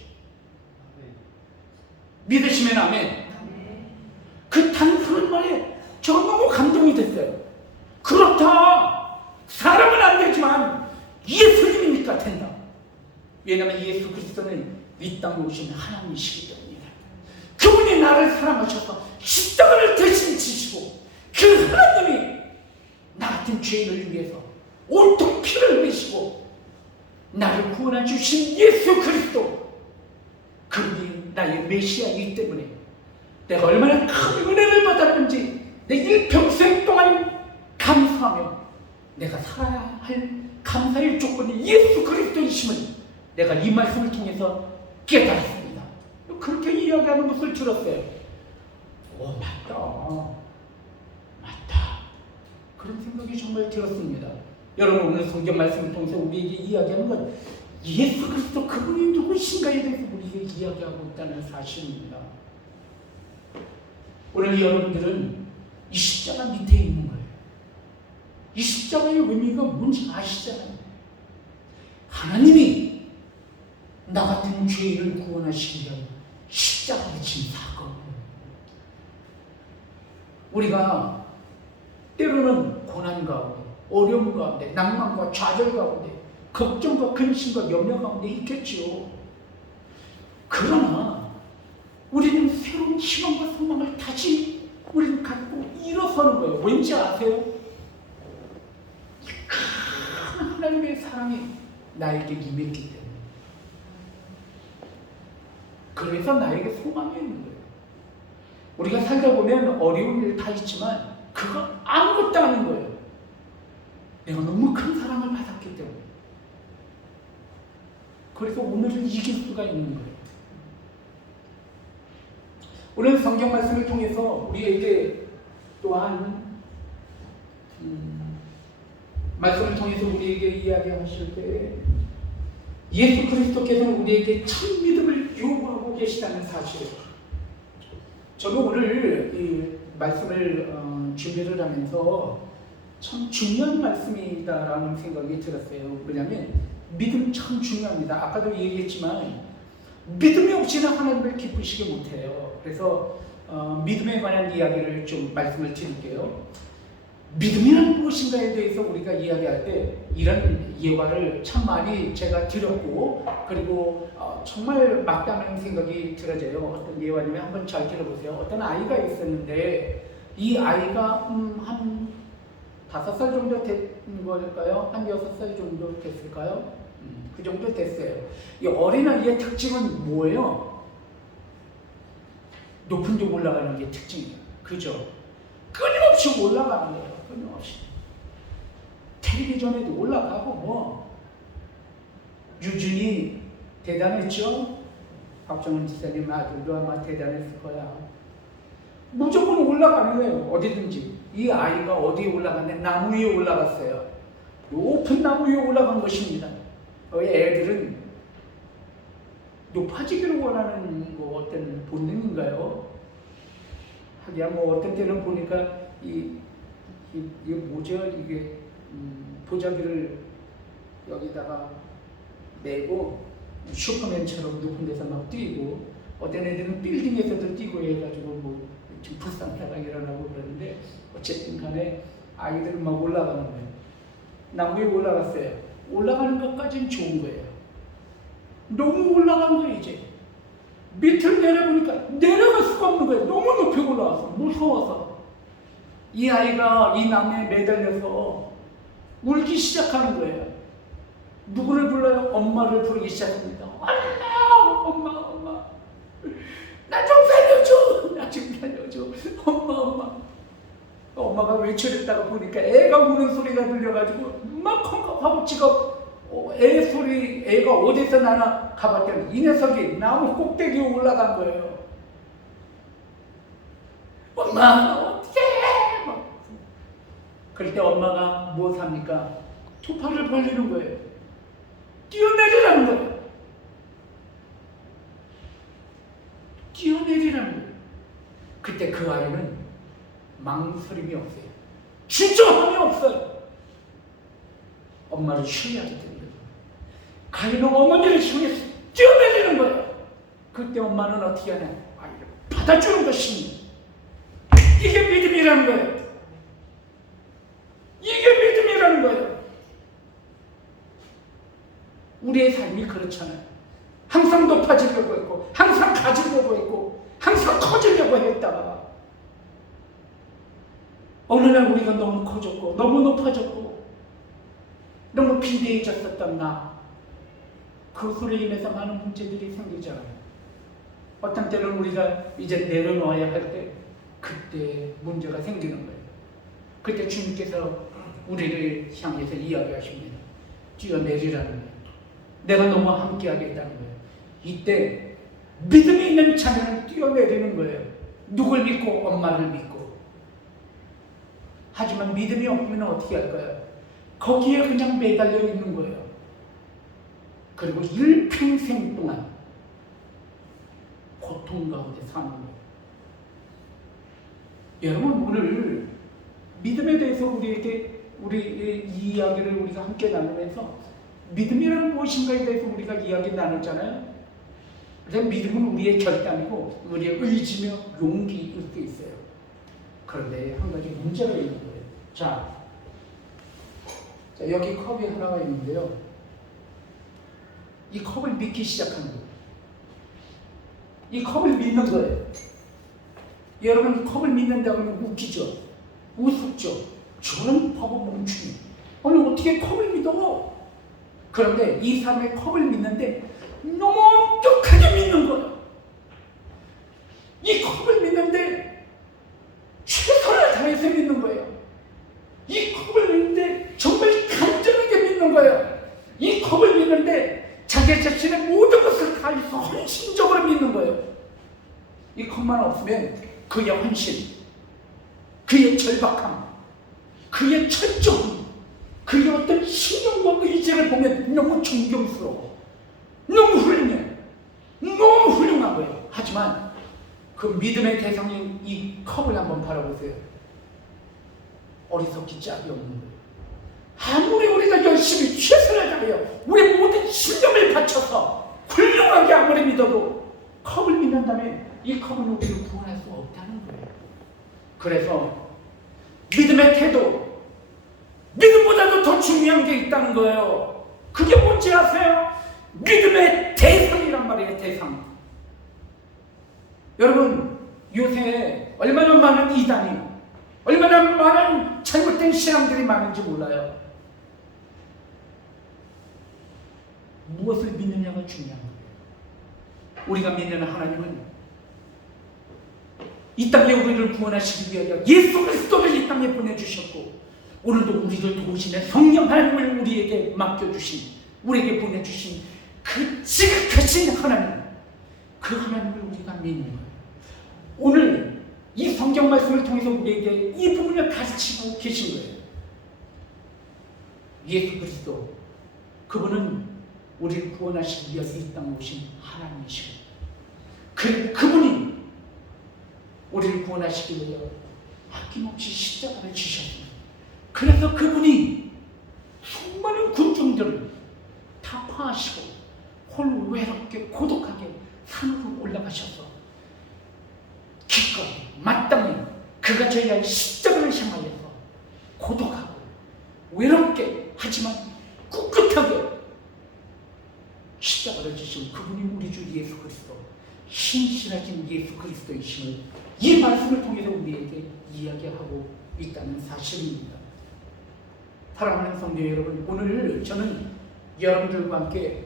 믿으시면 아멘. 그 단순한 말에 저 너무 감동이 됐어요. 그렇다. 사람은 안 되지만 예수님이니까 된다. 왜냐하면 예수 그리스도는 이 땅에 오신 하나님이시기 때문이다. 그분이 나를 사랑하셔서 십자가를 대신 지시고, 그 하나님이 나 같은 죄인을 위해서 온통 피를 흘리시고 나를 구원해 주신 예수 그리스도, 그분이 나의 메시아이기 때문에 내가 얼마나 큰 은혜를 받았는지 내 일평생 동안 감사하며 내가 살아야 할 감사의 조건이 예수 그리스도이심을 내가 이 말씀을 통해서 깨달았습니다. 그렇게 이야기하는 것을 들었어요. 오, 맞다. 그런 생각이 정말 들었습니다. 여러분, 오늘 성경 말씀을 통해서 우리에게 이야기하는 건 예수 그리스도 그분이 누구신가에 대해서 우리에게 이야기하고 있다는 사실입니다. 오늘 여러분들은 이 십자가 밑에 있는 거예요. 이 십자가의 의미가 뭔지 아시잖아요. 하나님이 나 같은 죄인을 구원하시기 위한 십자가를 진 사건. 우리가 때로는 고난 가운데, 어려움 가운데, 낭만과 좌절 가운데 걱정과 근심과 염려 가운데 있겠지요. 그러나 우리는 새로운 희망과 소망을 다시 우리는 갖고 일어서는 거예요. 왠지 아세요? 큰 하나님의 사랑이 나에게 임했기 때문에. 그래서 나에게 소망이 있는 거예요. 우리가 살다 보면 어려운 일 다 있지만 그거 아무것도 아닌 거예요. 내가 너무 큰 사랑을 받았기 때문에. 그래서 오늘은 이길 수가 있는 거예요. 오늘 성경 말씀을 통해서 우리에게 또한 말씀을 통해서 우리에게 이야기하실 때 예수 그리스도께서는 우리에게 참 믿음을 요구하고 계시다는 사실을 저도 오늘 이 말씀을 준비를 하면서 참 중요한 말씀이다라는 생각이 들었어요. 왜냐하면 믿음 참 중요합니다. 아까도 얘기했지만 믿음이 없이는 하나님을 기쁘시게 못해요. 그래서 믿음에 관한 이야기를 좀 말씀을 드릴게요. 믿음이란 무엇인가에 대해서 우리가 이야기할 때 이런 예화를 참 많이 제가 드렸고 그리고 정말 맞다는 생각이 들어져요. 어떤 예화냐면 한번 잘 들어보세요. 어떤 아이가 있었는데 이 아이가 한 5살 정도 된 걸까요? 한 6살 정도 됐을까요? 그 정도 됐어요. 이 어린아이의 특징은 뭐예요? 높은 데 올라가는 게 특징이에요. 그죠? 끊임없이 올라가는 거예요. 끊임없이. 텔레비전에도 올라가고 뭐 유준이 대단했죠? 박정은 지사님 아들도 아마 대단했을 거야. 무조건 올라가는 거예요. 어디든지. 이 아이가 어디에 올라갔냐? 나무 위에 올라갔어요. 높은 나무 위에 올라간 것입니다. 애들은 높아지기를 원하는 뭐 어떤 본능인가요? 하기야 뭐 어떤 때는 보니까 이게 뭐죠? 이게 보자기를 여기다가 내고 슈퍼맨처럼 높은 데서 막 뛰고 어떤 애들은 빌딩에서도 뛰고 해가지고 뭐 지금 불상사가 일어나고 그러는데 어쨌든 간에 아이들은 막 올라가는 거예요. 나무에 올라갔어요. 올라가는 것까지는 좋은 거예요. 너무 올라간 거예요. 이제 밑을 내려보니까 내려갈 수가 없는 거예요. 너무 높이 올라와서 무서워서 이 아이가 이 나무에 매달려서 울기 시작하는 거예요. 누구를 불러요? 엄마를 부르기 시작합니다. 엄마 나 좀 살려줘. 나 좀 살려줘. 엄마 엄마가 외출했다가 보니까 애가 우는 소리가 들려가지고 막 콩깍하고 지금 애 소리 애가 어디서 나나 가봤더니 이 녀석이 나무 꼭대기에 올라간 거예요. 엄마 어떡해. 그럴 때 엄마가 무엇 합니까? 두 팔을 벌리는 거예요. 뛰어내리라는 거예요. 뛰어내리라는 거예요. 그때 그 아이는 망설임이 없어요. 주저함이 없어요. 엄마를 신뢰하게 되는 거예요. 가인은 어머니를 향해서 뛰어내리는 거예요. 그때 엄마는 어떻게 하냐? 아이를 받아주는 것입니다. 이게 믿음이라는 거예요. 이게 믿음이라는 거예요. 우리의 삶이 그렇잖아요. 항상 높아지려고 했고 항상 가지려고 했고 항상 커지려고 했다가 어느 날 우리가 너무 커졌고 너무 높아졌고 너무 비대해졌었던 나 그것으로 인해서 많은 문제들이 생기잖아요. 어떤 때는 우리가 이제 내려놓아야 할 때 그때 문제가 생기는 거예요. 그때 주님께서 우리를 향해서 이야기하십니다. 뛰어내리라는 거예요. 내가 너와 함께 하겠다는 거예요. 이때 믿음이 있는 자녀는 뛰어내리는 거예요. 누굴 믿고? 엄마를 믿고. 하지만 믿음이 없으면 어떻게 할까요? 거기에 그냥 매달려 있는 거예요. 그리고 일평생 동안 고통 가운데 사는 거예요. 여러분 오늘 믿음에 대해서 우리에게 우리의 이 이야기를 우리가 함께 나누면서 믿음이란 무엇인가에 대해서 우리가 이야기 나눴잖아요. 그래서 믿음은 우리의 결단이고 우리의 의지며 용기일 수 있어요. 그런데 한 가지 문제가 있는 거예요. 자 여기 컵이 하나가 있는데요. 이 컵을 믿기 시작하는 거예요. 이 컵을 믿는 거예요. 여러분, 컵을 믿는다고 하면 웃기죠? 우습죠? 저는 바보 멍충이. 아니, 어떻게 컵을 믿어? 그런데 이 사람의 컵을 믿는데 너무 엄격하게 믿는 거예요. 이 컵을 믿는데 최선을 다해서 믿는 거예요. 이 컵을 믿는데 정말 간절하게 믿는 거예요. 이 컵을 믿는데 자기 자신의 모든 것을 다해서 헌신적으로 믿는 거예요. 이 컵만 없으면 그의 헌신, 그의 절박함, 그의 철저함, 그의 어떤 신념과 의지를 보면 너무 존경스러워, 너무 훌륭해, 너무 훌륭한 거예요. 하지만 그 믿음의 대상인 이 컵을 한번 바라보세요. 어리석기 짝이 없는 거예요. 아무리 우리가 열심히 최선을 다하여 우리 모든 신념을 바쳐서 훌륭하게 아무리 믿어도 컵을 믿는다면 이 컵은 우리를 구원할 수 없다는 거예요. 그래서 믿음의 태도, 믿음보다도 더 중요한 게 있다는 거예요. 그게 뭔지 아세요? 믿음의 대상이란 말이에요. 대상. 여러분, 요새 얼마나 많은 이단이, 얼마나 많은 잘못된 신앙들이 많은지 몰라요. 무엇을 믿느냐가 중요한 거예요. 우리가 믿는 하나님은 이 땅에 우리를 구원하시기 위하여 예수 그리스도를 이 땅에 보내주셨고, 오늘도 우리를 도우시는 성령 하나님을 우리에게 맡겨주신, 우리에게 보내주신 그 지극하신 하나님, 그 하나님을 우리가 믿는 거예요. 오늘 이 성경 말씀을 통해서 우리에게 이 부분을 가르치고 계신 거예요. 예수 그리스도, 그분은 우리를 구원하시기 위해서 이 땅에 오신 하나님이시고, 그분이 우리를 구원하시기 위해 아낌없이 십자가를 지셨습니다. 그래서 그분이 수많은 군중들을 다 파하시고 홀 외롭게 고독하게 산으로 올라가셔서 기꺼이 마땅히 그가 져야 할 십자가를 향하여서 고독하고 외롭게 하지만 꿋꿋하게 십자가를 지신 그분이 우리 주 예수 그리스도, 신실하신 예수 그리스도이심을 이 말씀을 통해서 우리에게 이야기하고 있다는 사실입니다. 사랑하는 성도 여러분, 오늘 저는 여러분들과 함께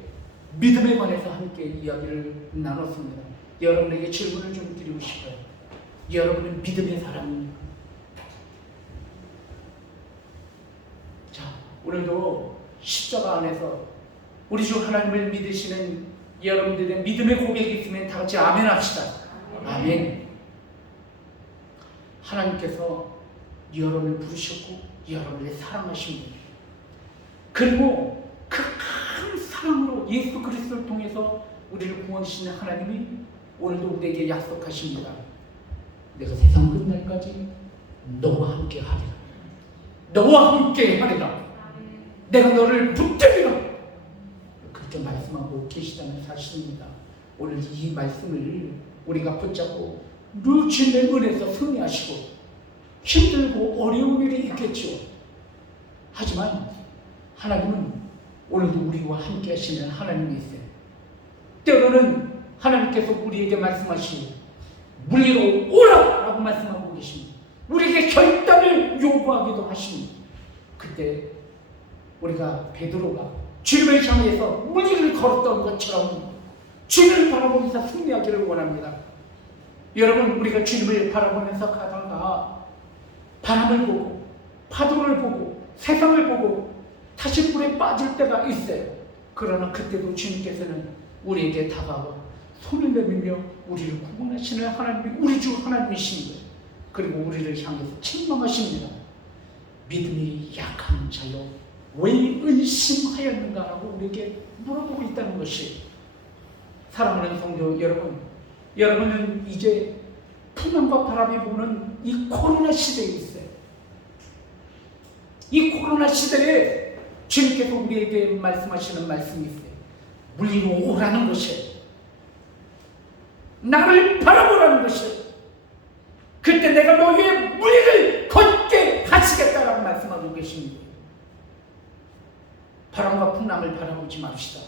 믿음에 관해서 함께 이야기를 나눴습니다. 여러분에게 질문을 좀 드리고 싶어요. 여러분은 믿음의 사람입니까? 자, 오늘도 십자가 안에서 우리 주 하나님을 믿으시는 여러분들의 믿음의 고백이 있으면 다 같이 아멘 합시다. 아멘. 하나님께서 여러분을 부르셨고 여러분을 사랑하십니다. 그리고 그 큰 사랑으로 예수 그리스도를 통해서 우리를 구원하시는 하나님이 오늘도 우리에게 약속하십니다. 내가 세상 끝날까지 너와 함께 하리라. 너와 함께 하리라. 내가 너를 붙들리라. 그렇게 말씀하고 계시다는 사실입니다. 오늘 이 말씀을 우리가 붙잡고 늘 주님의 은혜에서 승리하시고, 힘들고 어려운 일이 있겠죠. 하지만 하나님은 오늘도 우리와 함께 하시는 하나님이 있어요. 때로는 하나님께서 우리에게 말씀하시고 물리로 오라! 라고 말씀하고 계십니다. 우리에게 결단을 요구하기도 하십니다. 그때 우리가 베드로가 주님을 향해서 물리를 걸었던 것처럼 주님을 바라보면서 승리하기를 원합니다. 여러분, 우리가 주님을 바라보면서 가다가 바람을 보고 파도를 보고 세상을 보고 다시 물에 빠질 때가 있어요. 그러나 그때도 주님께서는 우리에게 다가와 손을 내밀며 우리를 구원하시는 하나님이 우리 주 하나님이신 거예요. 그리고 우리를 향해서 책망하십니다. 믿음이 약한 자여 왜 의심하였는가 라고 우리에게 물어보고 있다는 것이, 사랑하는 성도 여러분, 여러분은 이제 풍랑과 바람이 부는 이 코로나 시대에 있어요. 이 코로나 시대에 주님께서 우리에게 말씀하시는 말씀이 있어요. 물리로 오라는 것이에요. 나를 바라보라는 것이에요. 그때 내가 너희의 물리를 걷게 하시겠다라고 말씀하고 계십니다. 바람과 풍랑을 바라보지 맙시다.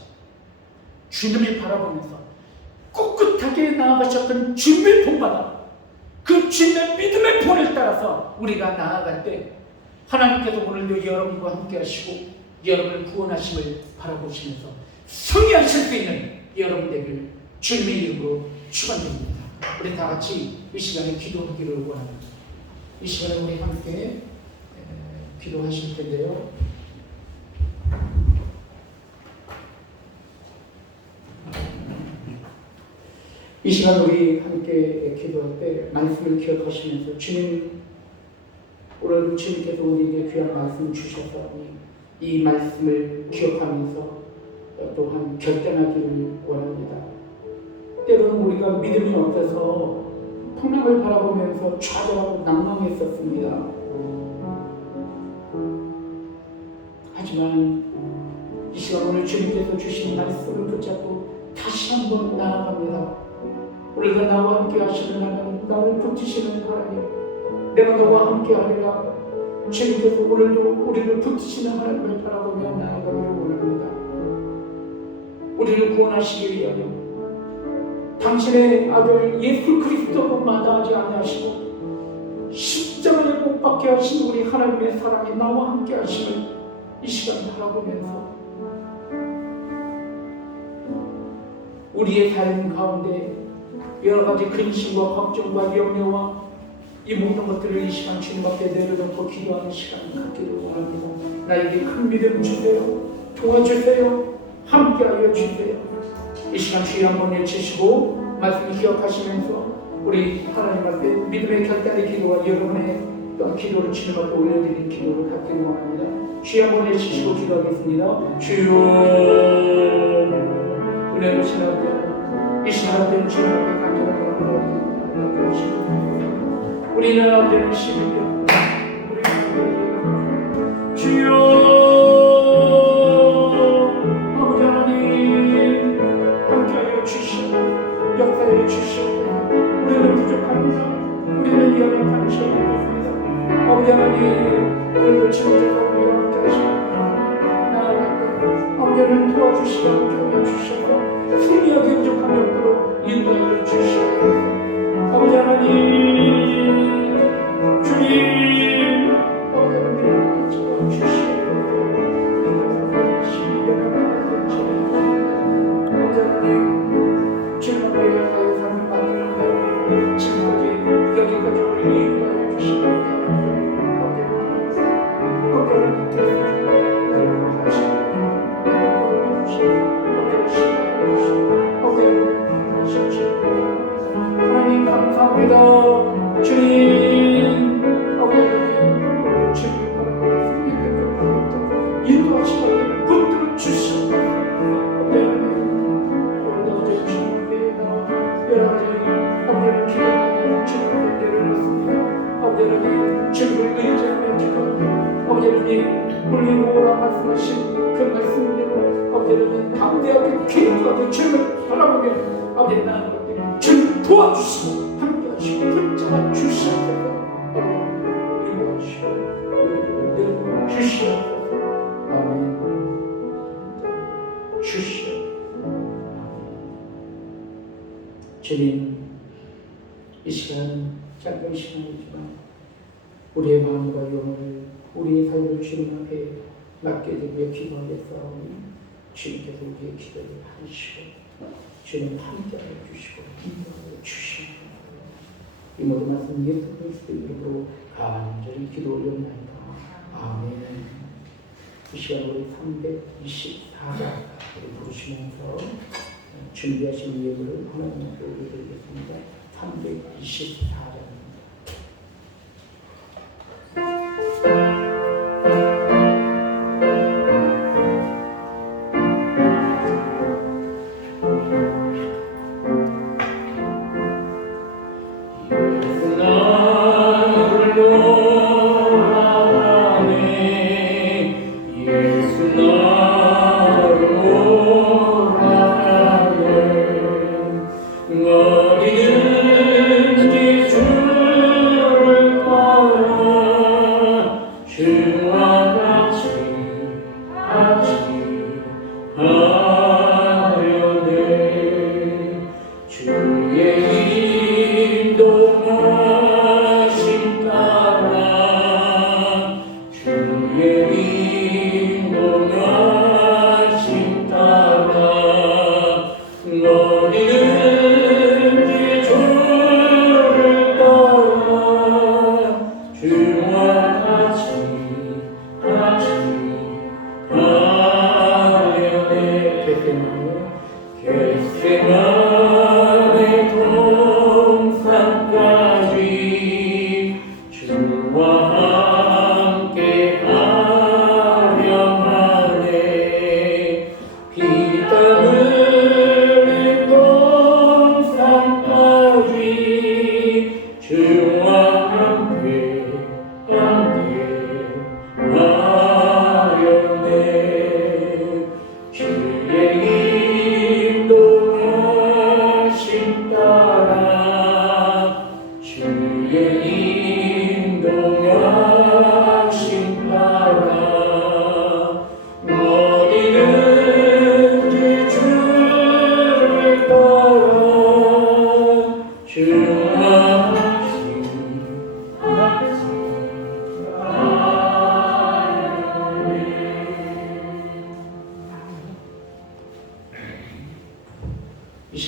주님을 바라보면서 꿋꿋하게 나아가셨던 주님의 본받아 그 주님의 믿음의 본을 따라서 우리가 나아갈 때 하나님께서 오늘도 여러분과 함께 하시고 여러분을 구원하심을 바라보시면서 승리하실 수 있는 여러분 되길 주님의 이름으로 축원드립니다. 우리 다 같이 이 시간에 기도하기를 원합니다. 이 시간에 우리 함께 기도하실 텐데요. 이 시간 우리 함께 기도할 때 말씀을 기억하시면서 주님, 오늘 주님께서 우리에게 귀한 말씀을 주셔서 이 말씀을 기억하면서 또한 결단하기를 원합니다. 때로는 우리가 믿음이 없어서 풍랑을 바라보면서 좌절하고 낭망했었습니다. 하지만 이 시간 오늘 주님께서 주신 말씀을 붙잡고 다시 한번 나아갑니다. 우리가 나와 함께 하시는 하나님, 나를 붙이시는 하나님, 내가 너와 함께 하리라. 주님께서 오늘도 우리를 붙이시는 하나님을 바라보며 나아가기를 원합니다. 우리를 구원하시기 위하여 당신의 아들 예수 그리스도로 마다하지 아니하시고 십자가에 못 박게 하신 우리 하나님의 사랑이 나와 함께 하심을 이 시간 바라보면서 우리의 삶 가운데 여러 가지 근심과 걱정과 염려와 이 모든 것들을 이 시간 주님 앞에 내려놓고 기도하는 시간을 갖기를 원합니다. 나에게 큰 믿음 주세요. 도와주세요. 함께하여 주세요. 이 시간 주여 한번 외치시고 말씀을 기억하시면서 우리 하나님 앞에 믿음의 결단의 기도와 여러분의 또한 기도를 주님 앞에 올려드리는 기도를 갖기를 원합니다. 주여 한번 외치시고 기도하겠습니다. 주여 은혜로우신 아버지, 이 시간 된 주님 앞에 간절하게 우리는 아버지는 시민이요 주여 아버지 하나님 함께하여 주시오. 역사해 주시오. 우리는 부족합니다. 우리는 연약한 시험이겠습니다. 아버지 하나님 오늘도 주님께서 우리와 함께하시고 나아갈 때 아버지는 도와주시고 함께하여 주셔서 승리하게 부족함이 없도록 인도하여 주시옵소서. 아버지 하나님 주님 아버지 하나님 도와주시옵소서. 아버지 하나님 주님 앞에 나의 삶을 맡기는 지금까지 여기까지 우리를 인도하여 주시옵소서. 아버지 하나님 하나님 감사합니다. 주님 아버지 주님 바라보고 인도하시고 붙들어 주시옵소서. 오늘도 주님께 여러 가지 아버지를 기도하고 주님을 내려놓습니다. 아버지는 주님을 의지하며 기도하고 아버지는 우리 오라 말씀하신 그 말씀대로 아버지는 담대하게 기도하고 주님을 바라보며 아버지 나아갈 때 주님 도와주시고 함께하시고 붙잡아 주시옵소서. 인도하시고 우리를 주시옵소서. 아멘. 주시옵소서. 주님, 이 시간 짧은 시간이지만 우리의 마음과 영혼을 우리의 삶을 주님 앞에 맡겨드리며 기도하겠사오니 주님께서 우리의 기도를 하시고 주님 함께하여 주시고 인도하여 주시옵소서. 이 모든 말씀 예수 그리스도 이름으로 간절히 기도 올려옵나이다. 아멘. 이 시간 우리 324장 부르시면서 준비하신 예물을 하나님 앞에 올려드리겠습니다. 324장 어디든지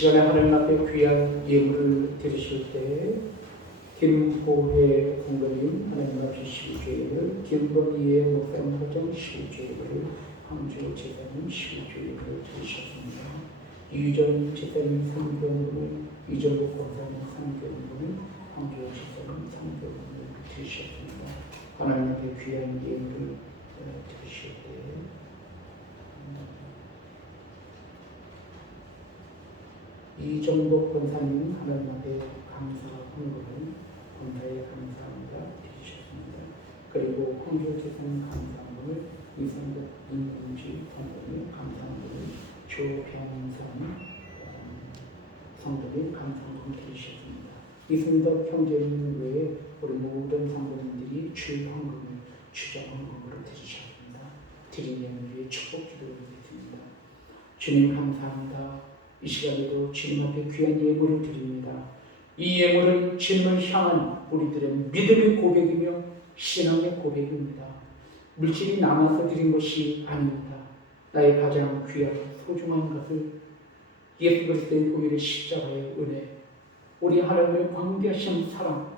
시간에 하나님 앞에 귀한 예물을 드리실 때 김고회 공동인 하나님 앞에 12조예를, 김건희의 목사님 사장 12조예를, 황주 제사님 12조예를 드리셨습니다. 이유정 제사님 3교원을, 이정복 권사님 3교원을, 황주 제사님 3교원을 드리셨습니다. 하나님 앞에 귀한 예물을 드리실 때 이정복 권사님 하나님 앞에 감사 헌금을 권사에 감사합니다 드리셨습니다. 그리고 황교 제사님 감사함을 이성덕 임금지 성도님 감사함을 조병선 성도님 감사함을 드리셨습니다. 이승덕 형제님 외에 우리 모든 성도님들이 주 헌금을 주정 헌금으로 드리셨습니다. 드리는 위에 축복 기도를 드립니다. 주님 감사합니다. 이 시간에도 주님 앞에 귀한 예물을 드립니다. 이 예물은 주님을 향한 우리들의 믿음의 고백이며 신앙의 고백입니다. 물질이 남아서 드린 것이 아닙니다. 나의 가장 귀하고 소중한 것을 예수 그리스도의 보혈의 십자가의 은혜, 우리 하나님의 광대하신 사랑,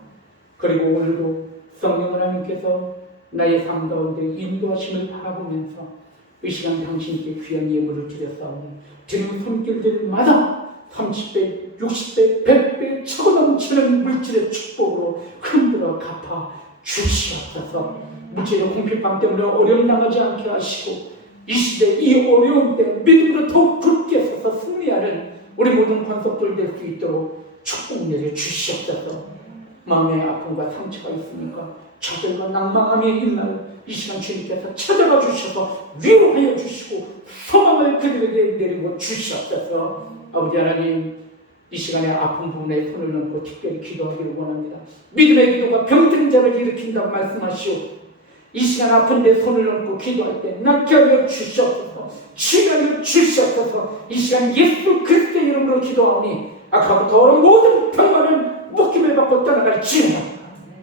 그리고 오늘도 성령 하나님께서 나의 삶 가운데 인도하심을 바라보면서 이 시간 당신께 귀한 예물을 드렸사오니 드리는 손길들마다 30배, 60배, 100배 차고 넘치는 물질의 축복으로 흔들어 갚아 주시옵소서. 물질의 공핍방 때문에 어려움 당하지 않게 하시고 이 시대 이 어려운 때 믿음으로 더욱 굳게 서서 승리하는 우리 모든 권속들 될 수 있도록 축복 내려 주시옵소서. 마음의 아픔과 상처가 있으니까 좌절과 낭망함이 있나요? 이 시간 주님께서 찾아가 주셔서 위로하여 주시고 소망을 그들에게 내리고 주시옵소서. 아버지 하나님, 이 시간에 아픈 부분에 손을 얹고 특별히 기도하기를 원합니다. 믿음의 기도가 병든 자를 일으킨다고 말씀하시오. 이 시간 아픈 데 손을 얹고 기도할 때 낫게 하여 주시옵소서, 치유하여 주시옵소서. 이 시간 예수 그리스도의 이름으로 기도하오니 아까부터 모든 평화를 묶임을 받고 떠나갈 주님,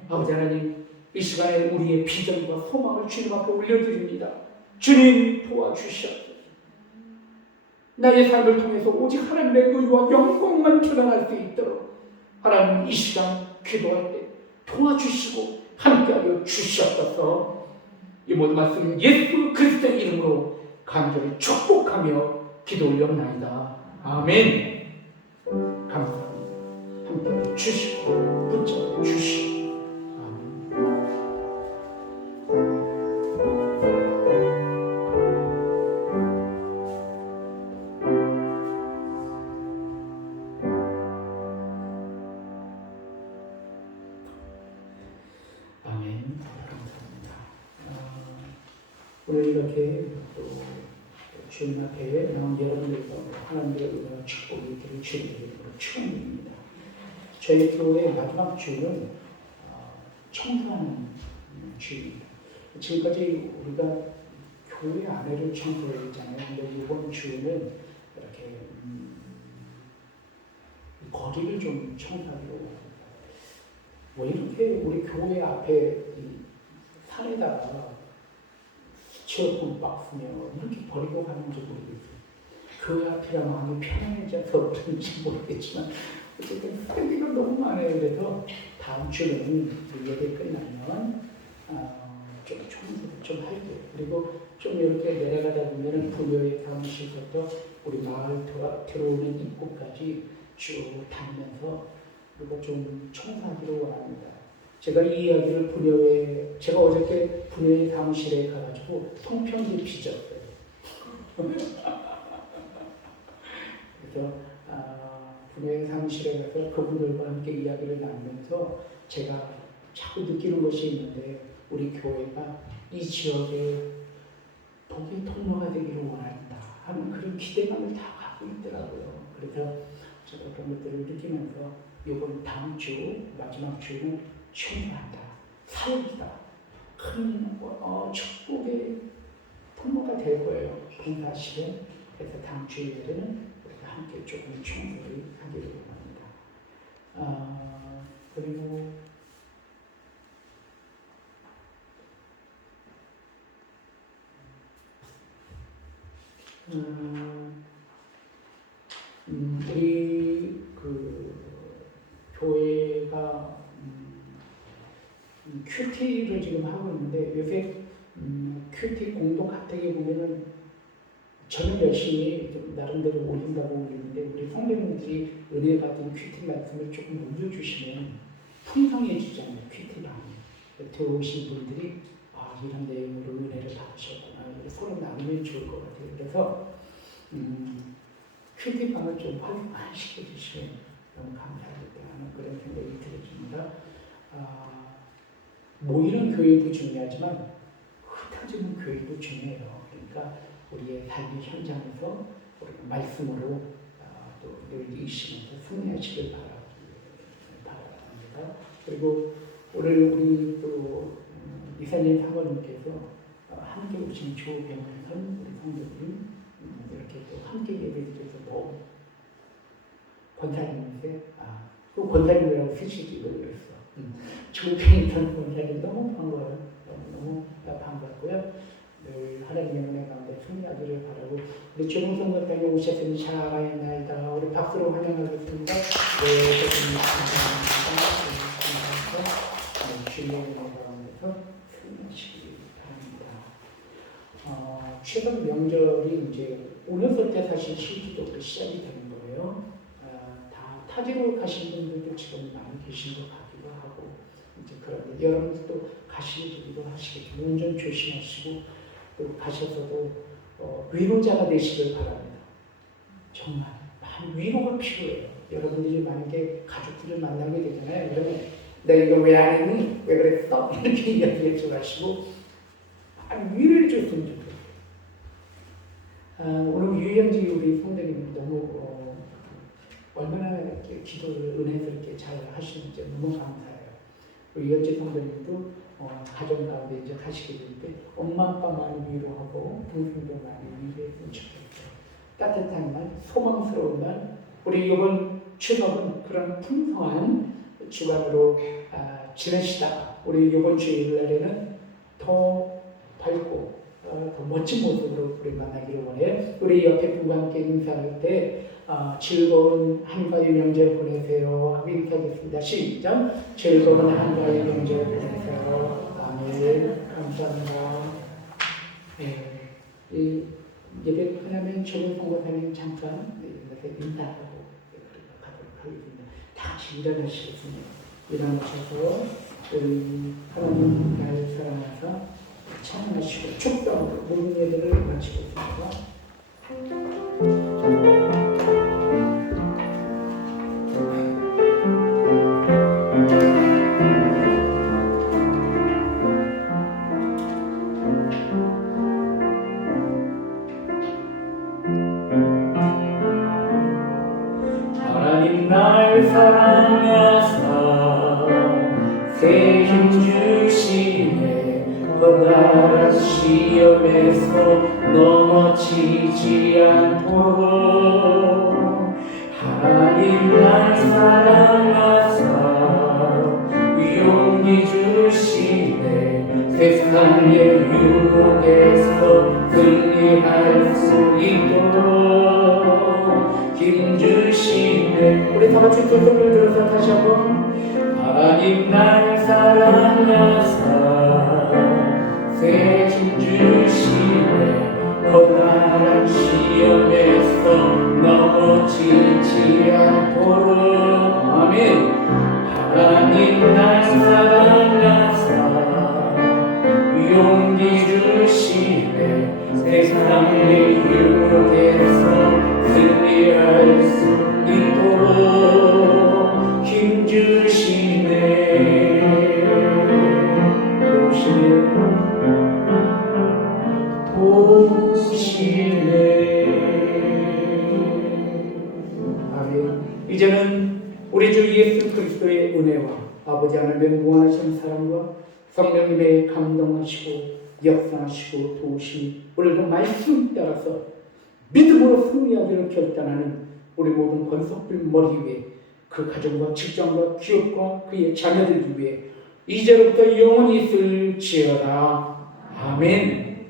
아버지 하나님, 이 시간에 우리의 비전과 소망을 주님 앞에 올려드립니다. 주님 도와주시옵소서. 나의 삶을 통해서 오직 하나님의 의와 영광만 드러날 수 있도록 하나님 이 시간 기도할 때 도와주시고 함께하여 주시옵소서. 이 모든 말씀 예수 그리스도의 이름으로 간절히 축복하며 기도 올려옵나이다. 아멘. 감사합니다. 함께 주시고 붙잡아 주시고. 아멘. 감사합니다. 오늘 이렇게 또 주님 앞에 나온 여러분들과 하나님의 은혜와 축복이 있기를 주님의 이름으로 축원드립니다. 저희 교회 마지막 주는 청소하는 주입니다. 지금까지 우리가 교회 안에를 청소했잖아요. 근데 이번 주는 이렇게 거리를 좀 청소하기로 합니다. 왜 이렇게 우리 교회 앞에 산에다가 수채화통 박스며 이렇게 버리고 가는지 모르겠어요. 교회 앞이라 마음이 편안해져서 그런지 모르겠지만 어쨌든 쓰레기가 너무 많아요. 그래서 다음 주는 예배 끝나면 좀 청소를 좀 할게요. 그리고 좀 이렇게 내려가다 보면 부녀의 사무실부터 우리 마을 들어오는 입구까지 쭉 다니면서 그리고 좀 청소하기로 원합니다. 제가 이 이야기를 제가 어저께 부녀의 사무실에 가가지고 송편지 빚었어요. 그래서 부녀의 사무실에 가서 그분들과 함께 이야기를 나누면서 제가 자꾸 느끼는 것이 있는데 우리 교회가 이 지역에 복의 통로가 되기를 원한다 하는 그런 기대감을 다 갖고 있더라고요. 그래서 제가 그런 것들을 느끼면서 이번 다음 주 마지막 주는 청소한다, 사역이다, 큰 축복의 통로가 될 거예요. 봉사실은. 그래서 다음 주 예배는 우리가 함께 조금 청소를 하기를 원합니다. 그리고 우리 큐티를 지금 하고 있는데 요새 큐티 공동 카텍에 보면은 저는 열심히 좀 나름대로 올린다고 올리는데 우리 성도님들이 은혜 받은 큐티 말씀을 조금 올려주시면 풍성해지잖아요. 큐티방이 들어오신 분들이 이런 내용으로 은혜를 받으셨구나 서로 나누면 좋을 것 같아요. 그래서 큐티방을 좀 활성화시켜 주시면 너무 감사하겠다는 그런 생각이 들어집니다. 모이는 교회도 중요하지만 흩어지는 교회도 중요해요. 그러니까 우리의 삶의 현장에서 우리가 말씀으로 또늘 이시면서 승리하시길 바랍니다. 그리고 오늘 우리 또 이사님 사모님께서 함께 오신 조병선 우리 성도님 이렇게 또 함께 예배드려서 너무 권사님인데 그 권사님이라고 쓰시지 그랬어. 조병선 권사님 너무 반가워요. 너무 반갑고요. 늘 하나님의 은혜 가운데 승리하기를 바라고 우리 조병선 권사님 오셨으니 잘하였나이다. 우리 박수로 환영하겠습니다. 네, 감사합니다. 주님의 은혜 가운데서 승리하시기 바랍니다. 최근 명절이 이제 오늘부터 사실 실질적으로 시작이 되는 거예요. 다 타지로 가신 분들도 지금 많이 계신 것 같기도 하고 이제 그런데 여러분들도 가시기도 하시겠지만 운전 조심하시고 또 가셔서도 위로자가 되시길 바랍니다. 정말 많은 위로가 필요해요. 여러분들이 만약에 가족들을 만나게 되잖아요. 그러면 내가 이거 왜 안 했니? 왜 그랬어? 이렇게 이야기하지 마시고 위로를 줬으면 좋겠어요. 오늘 유영지 우리 성도님 너무 얼마나 기도를 은혜스럽게 잘 하시는지 너무 감사해요. 우리 유영지 성도님도 가정 가운데 이제 가시게 될 때 엄마 아빠 많이 위로하고 동생도 많이 위로했으면 좋겠어요. 따뜻한 날, 소망스러운 날, 우리 이번 추석은 그런 풍성한 주간으로 지내시다가 우리 이번 주일날에는 더 밝고 더 멋진 모습으로 우리 만나기를 원해. 우리 옆에 분과 함께 인사할 때 즐거운 한가위 명절 보내세요 하고 인사하겠습니다. 시작! 즐거운 한가위 명절 보내세요. 아멘. 감사합니다. 예배 끝나면 조용성 권사님 잠깐 이렇게 인사하고 가도록 하겠습니다. 다 같이 일어나시겠습니다. 일어나셔서 하나님 나를 사랑하사 찬양하시고 축복으로 모든 예배를 마치겠습니다. 하나님 날 사랑하사 새 힘 주시네 커다란 시험에서 넘어지지 않도록 하나님 날 사랑하사 용기 주시네 세상의 유혹에서 승리할 수 있도록 힘 주시네. 우리 다 같이 두 손을 들어서 다시 한번 하나님 날 사랑하사 새 힘 주시네 커다란 시험에서 넘어지지 않도록 아멘. 하나님 날 사랑하사 용기 주시네 세상의 유혹에서 승리할 수 있도록 힘 주시네. 도시네. 아멘. 이제는 우리 주 예수 그리스도의 은혜와 아버지 하나님의 무한하신 사랑과 성령님의 감동하시고 역사하시고 도우심이 오늘도 말씀 따라서 믿음으로 승리하기를 결단하는 우리 모든 권속들 머리 위에 그 가정과 직장과 기업과 그의 자녀들 위해 이제부터 영원히 있을지어다. 아멘.